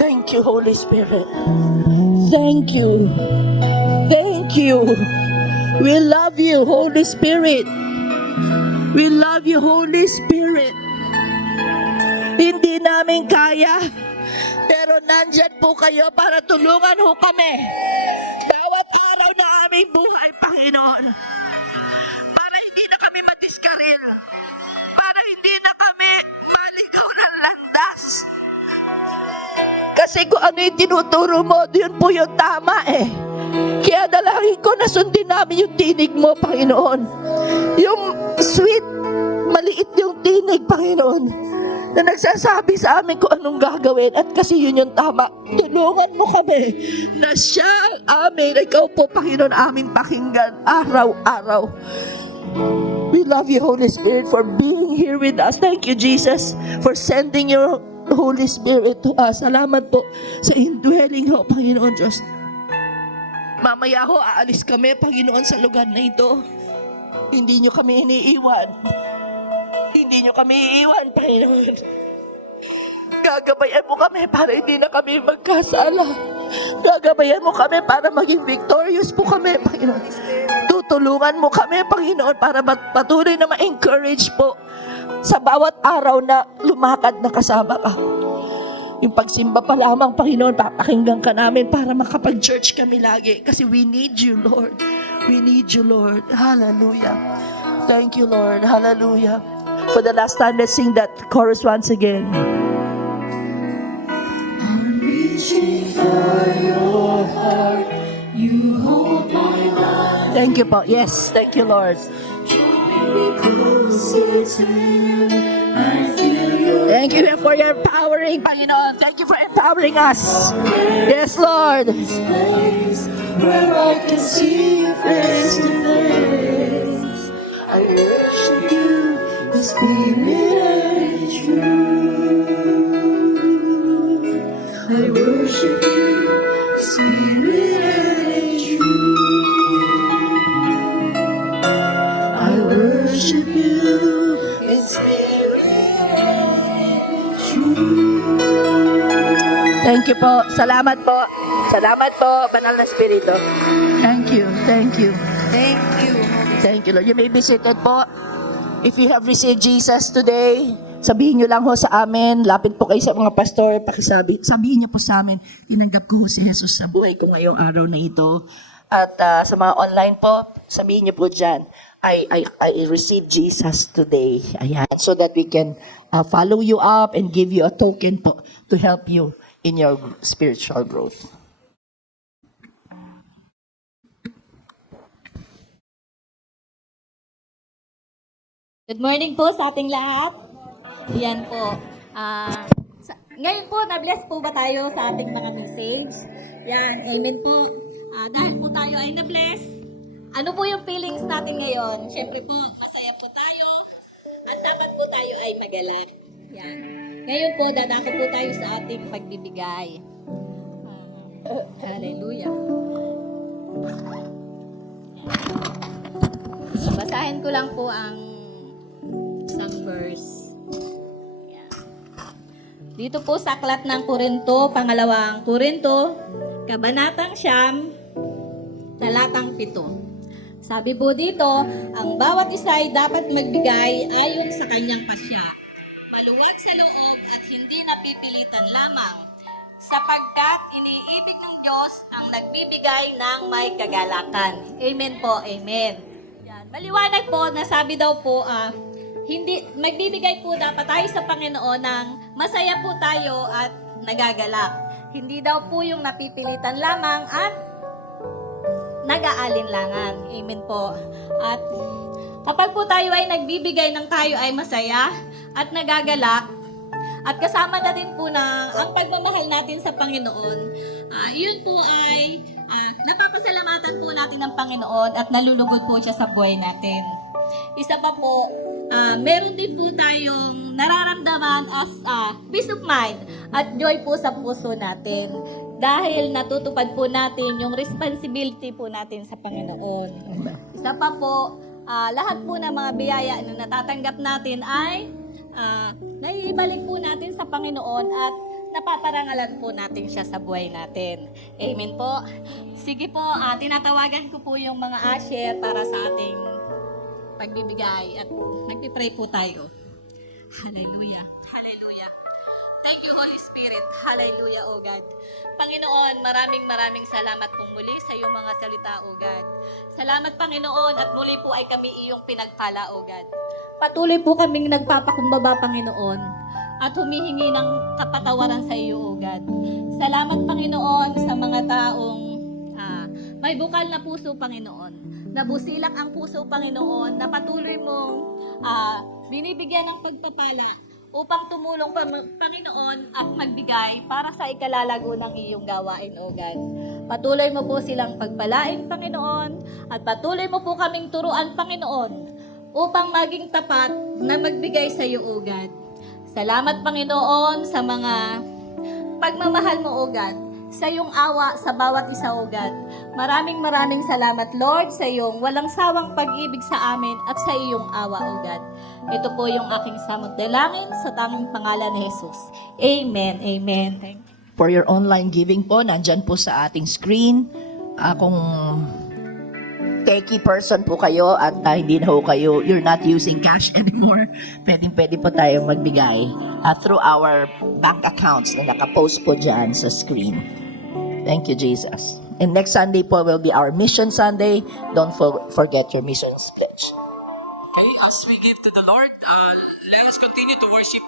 Thank you, Holy Spirit. Thank you. Thank you. We love you, Holy Spirit. We love you, Holy Spirit. Hindi namin kaya, pero nandyan po kayo para tulungan ho kami. Bawat araw na aming buhay, Panginoon. Para hindi na kami madiskaril. Para hindi na kami maligaw ng landas. Kasi kung ano yung tinuturo mo, yun po yung tama eh. Kaya dalangin ko na sundin namin yung tinig mo, Panginoon. Yung sweet, maliit yung tinig, Panginoon, na nagsasabi sa amin kung anong gagawin. At kasi yun yung tama. Tulungan mo kami na siya amin. Ikaw po, Panginoon, aming pakinggan araw-araw. We love you, Holy Spirit, for being here with us. Thank you, Jesus, for sending your Holy Spirit to us. Salamat po sa indwelling ho, Panginoon Diyos. Mamaya ho, aalis kami, Panginoon, sa lugar na ito. Hindi nyo kami iniiwan. Hindi nyo kami iiwan, Panginoon. Gagabayan mo kami para hindi na kami magkasala. Gagabayan mo kami para maging victorious po kami, Panginoon. Tutulungan mo kami, Panginoon, para patuloy na ma-encourage po sa bawat araw na lumakad na kasama ka. Yung pagsimba pa lamang, Panginoon, papakinggan ka namin para makapag-church kami lagi. Kasi we need you, Lord. We need you, Lord. Hallelujah. Thank you, Lord. Hallelujah. For the last time, let's sing that chorus once again. I'm reaching for your heart. You hold my life. Thank you po. Yes, thank you, Lord. Drawing me closer to you. I feel your Thank you for your empowering, Panginoon. Thank you for empowering us. Yes, Lord. place where I can see you face to face. I worship you, the spirit and truth. I worship you, spirit and truth. I worship you, in spirit and truth. Thank you po. Salamat po. Salamat po, Banal na Espiritu. Thank you. Thank you. Thank you. Thank you, Lord. You may be seated po. If you have received Jesus today, sabihin nyo lang ho sa amin, lapit po kayo sa mga pastor, sabihin nyo po sa amin, tinanggap ko ho si Jesus sa buhay ko ngayong araw na ito. At sa mga online po, sabihin nyo po dyan, I received Jesus today. Ayan. So that we can follow you up and give you a token po to help you in your spiritual growth. Good morning po sa ating lahat. Yan po. Ngayon po, na-bless po ba tayo sa ating mga message? Yan, amen po. Dahil po tayo ay na-bless, ano po yung feelings natin ngayon? Siyempre po, masaya po tayo at dapat po tayo ay magalak. Yan. Ngayon po, dadako po tayo sa ating pagbibigay. Hallelujah. Basahin ko lang po ang isang verse. Yan. Dito po sa aklat ng Korinto, pangalawang Korinto, kabanatang 9, talatang 7. Sabi po dito, ang bawat isa ay dapat magbigay ayon sa kanyang pasya, maluwag sa loob at hindi napipilitan lamang, sapagkat iniibig ng Diyos ang nagbibigay ng may kagalakan. Amen po, amen. Yan. Maliwanag po na sabi daw po, hindi magbibigay po dapat tayo sa Panginoon ng masaya po tayo at nagagalak. Hindi daw po yung napipilitan lamang at nag-aalinlangan. Amen po. At kapag po tayo ay nagbibigay ng tayo ay masaya at nagagalak, at kasama na din po na ang pagmamahal natin sa Panginoon, yun po ay napapasalamatan po natin ng Panginoon at nalulugod po siya sa buhay natin. Isa pa po, meron din po tayong nararamdaman as peace of mind at joy po sa puso natin. Dahil natutupad po natin yung responsibility po natin sa Panginoon. Isa pa po, lahat po ng mga biyaya na natatanggap natin ay naiibalik po natin sa Panginoon at napaparangalan po natin siya sa buhay natin. Amen po. Sige po, tinatawagan ko po yung mga usher para sa ating pagbibigay at nagpipray po tayo. Hallelujah. Hallelujah. Thank you, Holy Spirit. Hallelujah, O God. Panginoon, maraming salamat pong muli sa iyong mga salita, O God. Salamat, Panginoon, at muli po ay kami iyong pinagpala, O God. Patuloy po kaming nagpapakumbaba, Panginoon, at humihingi ng kapatawaran sa iyo, O God. Salamat, Panginoon, sa mga taong may bukal na puso, Panginoon. Nabusilak ang puso, Panginoon, na patuloy mong binibigyan ng pagpapala upang tumulong, Panginoon, at magbigay para sa ikalalago ng iyong gawain, O God. Patuloy mo po silang pagpalain, Panginoon, at patuloy mo po kaming turuan, Panginoon, upang maging tapat na magbigay sa iyo, O God. Salamat, Panginoon, sa mga pagmamahal mo, O God, sa iyong awa sa bawat isa, O God. Maraming salamat, Lord, sa iyong walang sawang pag-ibig sa amin at sa iyong awa, O God. Ito po yung aking samot dalangin sa tanging pangalan ni Jesus. Amen. Amen. Thank you. For your online giving po, nandyan po sa ating screen. Kung techie person po kayo at hindi na ho kayo, you're not using cash anymore, pwede po tayong magbigay through our bank accounts na nakapost po dyan sa screen. Thank you, Jesus. And next Sunday po will be our Mission Sunday. Don't forget your missions pledge. Okay, as we give to the Lord, let us continue to worship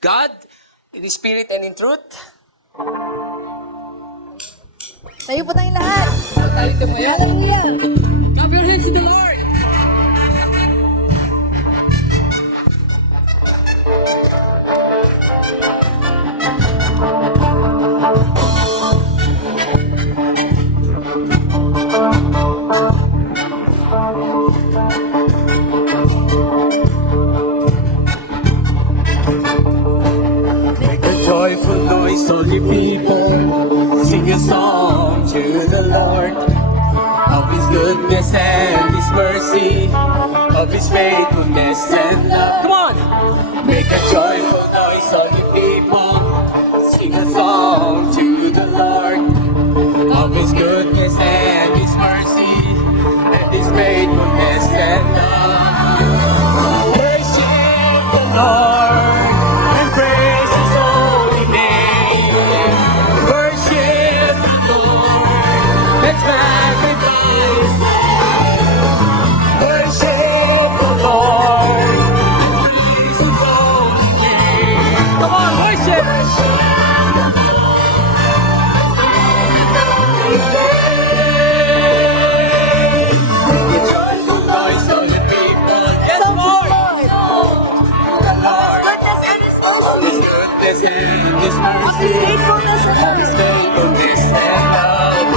God in spirit and in truth. Tayo po tayong lahat. Hallelujah. Clap your hands to the Lord. Make a joyful noise, all you people. Sing a song to the Lord of His goodness and His mercy, of His faithfulness and love. Come on! Make a joyful noise, all you people. Sing a song to the Lord of His goodness and His mercy, and His faithfulness and love. Worship the Lord and praise His holy name. Worship the Lord. Let's magnify His name. Worship the Lord and praise His holy name. Come on, worship. Make a joyful noise, all the people. Yes, Lord. The Lord. Goodness and His mercy. His goodness and His mercy, His faithfulness and love. His faithfulness and love.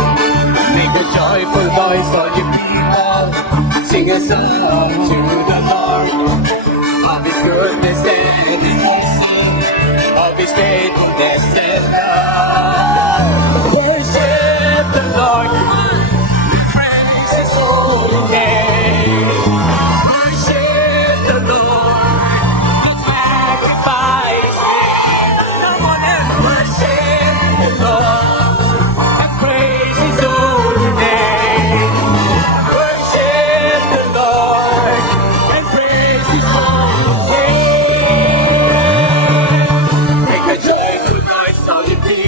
Make a joyful noise, all you people. Sing a song to the Lord of His goodness and His mercy, of His faithfulness and love. Worship the Lord, praise His holy name. Worship the Lord, let's magnify His name. Come on and worship the Lord and praise His holy name. Worship the Lord and praise His holy name. Make a joyful noise, all you people.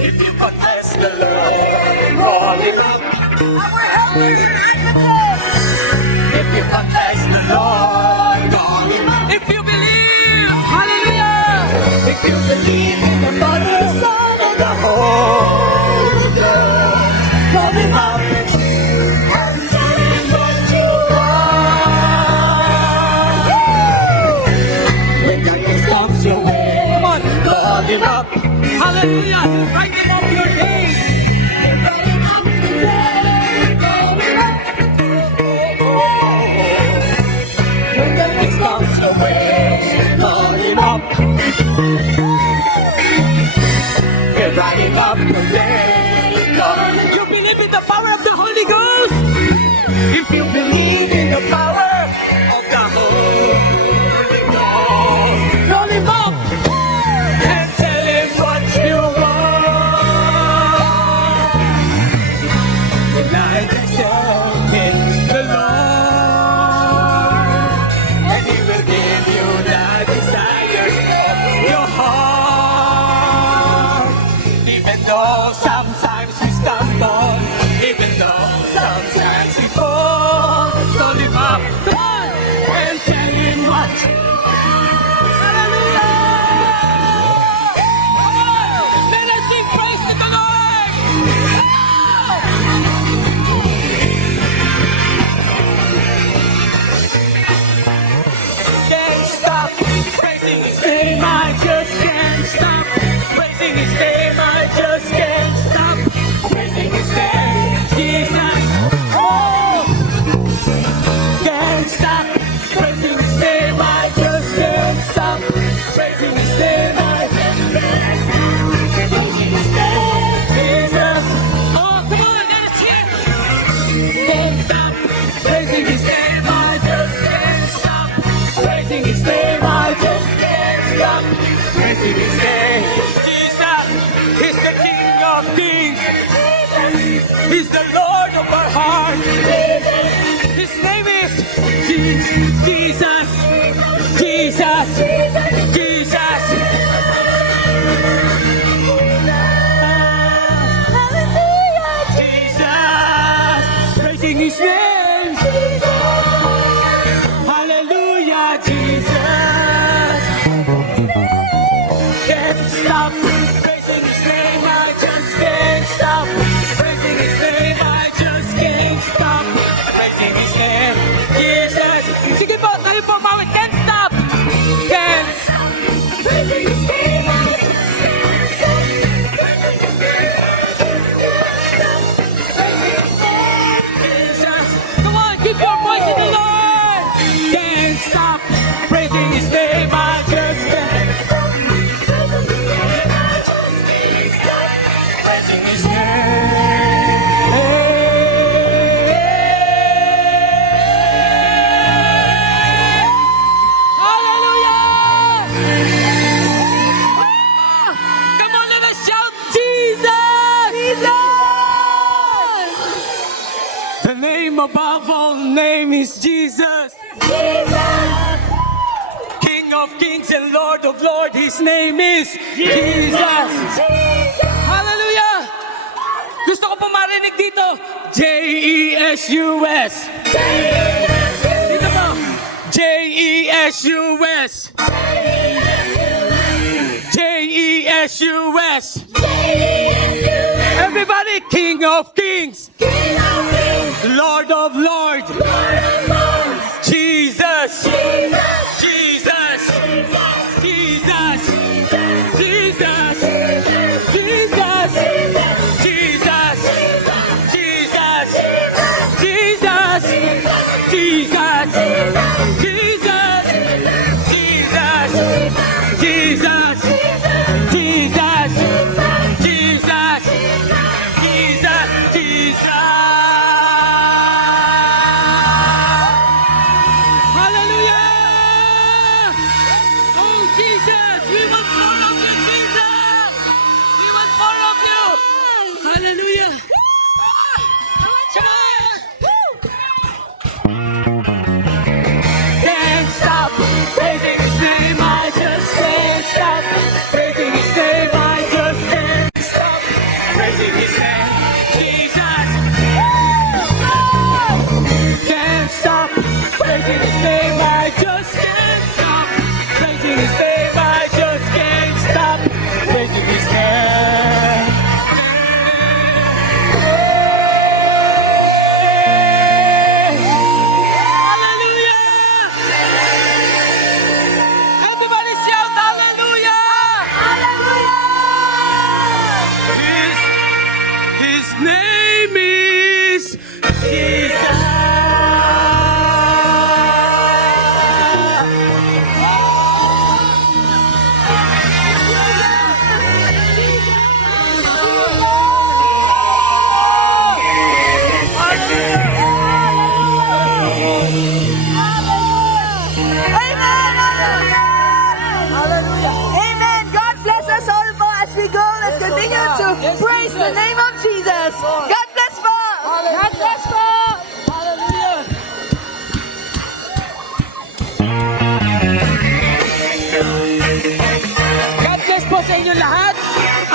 If you confess the Lord, call him up. If you confess the Lord, call him up. If you believe, hallelujah. If you believe in the Father, Son, and the Holy Ghost, call him up and tell him what you want. When darkness comes your way, Come on. call him up. Hallelujah. Right above your name. When darkness comes your way, call him up. We're riding up the day, call him up. You believe in the power of the Holy Ghost? If you believe in the power of the Holy Ghost, call him up and tell him what you want. Delight yourself in the Lord, and He will give you the desires of your heart. Even though sometimes we stumble, even though sometimes we fall, call him up and tell him what you Let us sing praise to the Lord. can't stop praising His name. I just can't stop praising His name. I just can't stop praising His name. Jesus, oh, can't stop praising His name. I just can't stop praising His name. I just can't stop praising His name. Jesus, Oh, come on, let us hear. can't stop praising His name. I just can't stop praising His name. I just can't stop praising His name. Jesus is the King of Kings. He's the Lord of our hearts. His name is Jesus. Jesus. Jesus. Jesus. Praising His name. Hallelujah, Jesus. Can't stop praising His name. I just can't stop praising His name. I just can't stop praising His name. Jesus. Sige po, kayo po, mawit. Can't stop. Can't stop praising His name. I just can't stop praising His name. Jesus. Come on, keep your voice in the Lord. Can't stop praising His name. I just can't stop praising His name. Hallelujah. Come on, let us shout, Jesus. Jesus. The name above all name is Jesus. King of kings and Lord of lords, His name is Jesus. Hallelujah. Gusto ko po marinig dito. J-E-S-U-S. Dito po. J-E-S-U-S. J-E-S-U-S. Everybody, King of kings. Lord of lords. Jesus. Jesus. Jesus. Jesus. Jesus. Jesus. Jesus. Jesus. Jesus. Jesus. Jesus. Jesus. Jesus. Jesus. Jesus. Hallelujah. continue to praise the name of Jesus. God bless po! God bless po! God bless po sa inyo lahat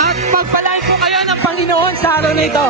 at pagpalain po kayo ng Panginoon sa araw na ito.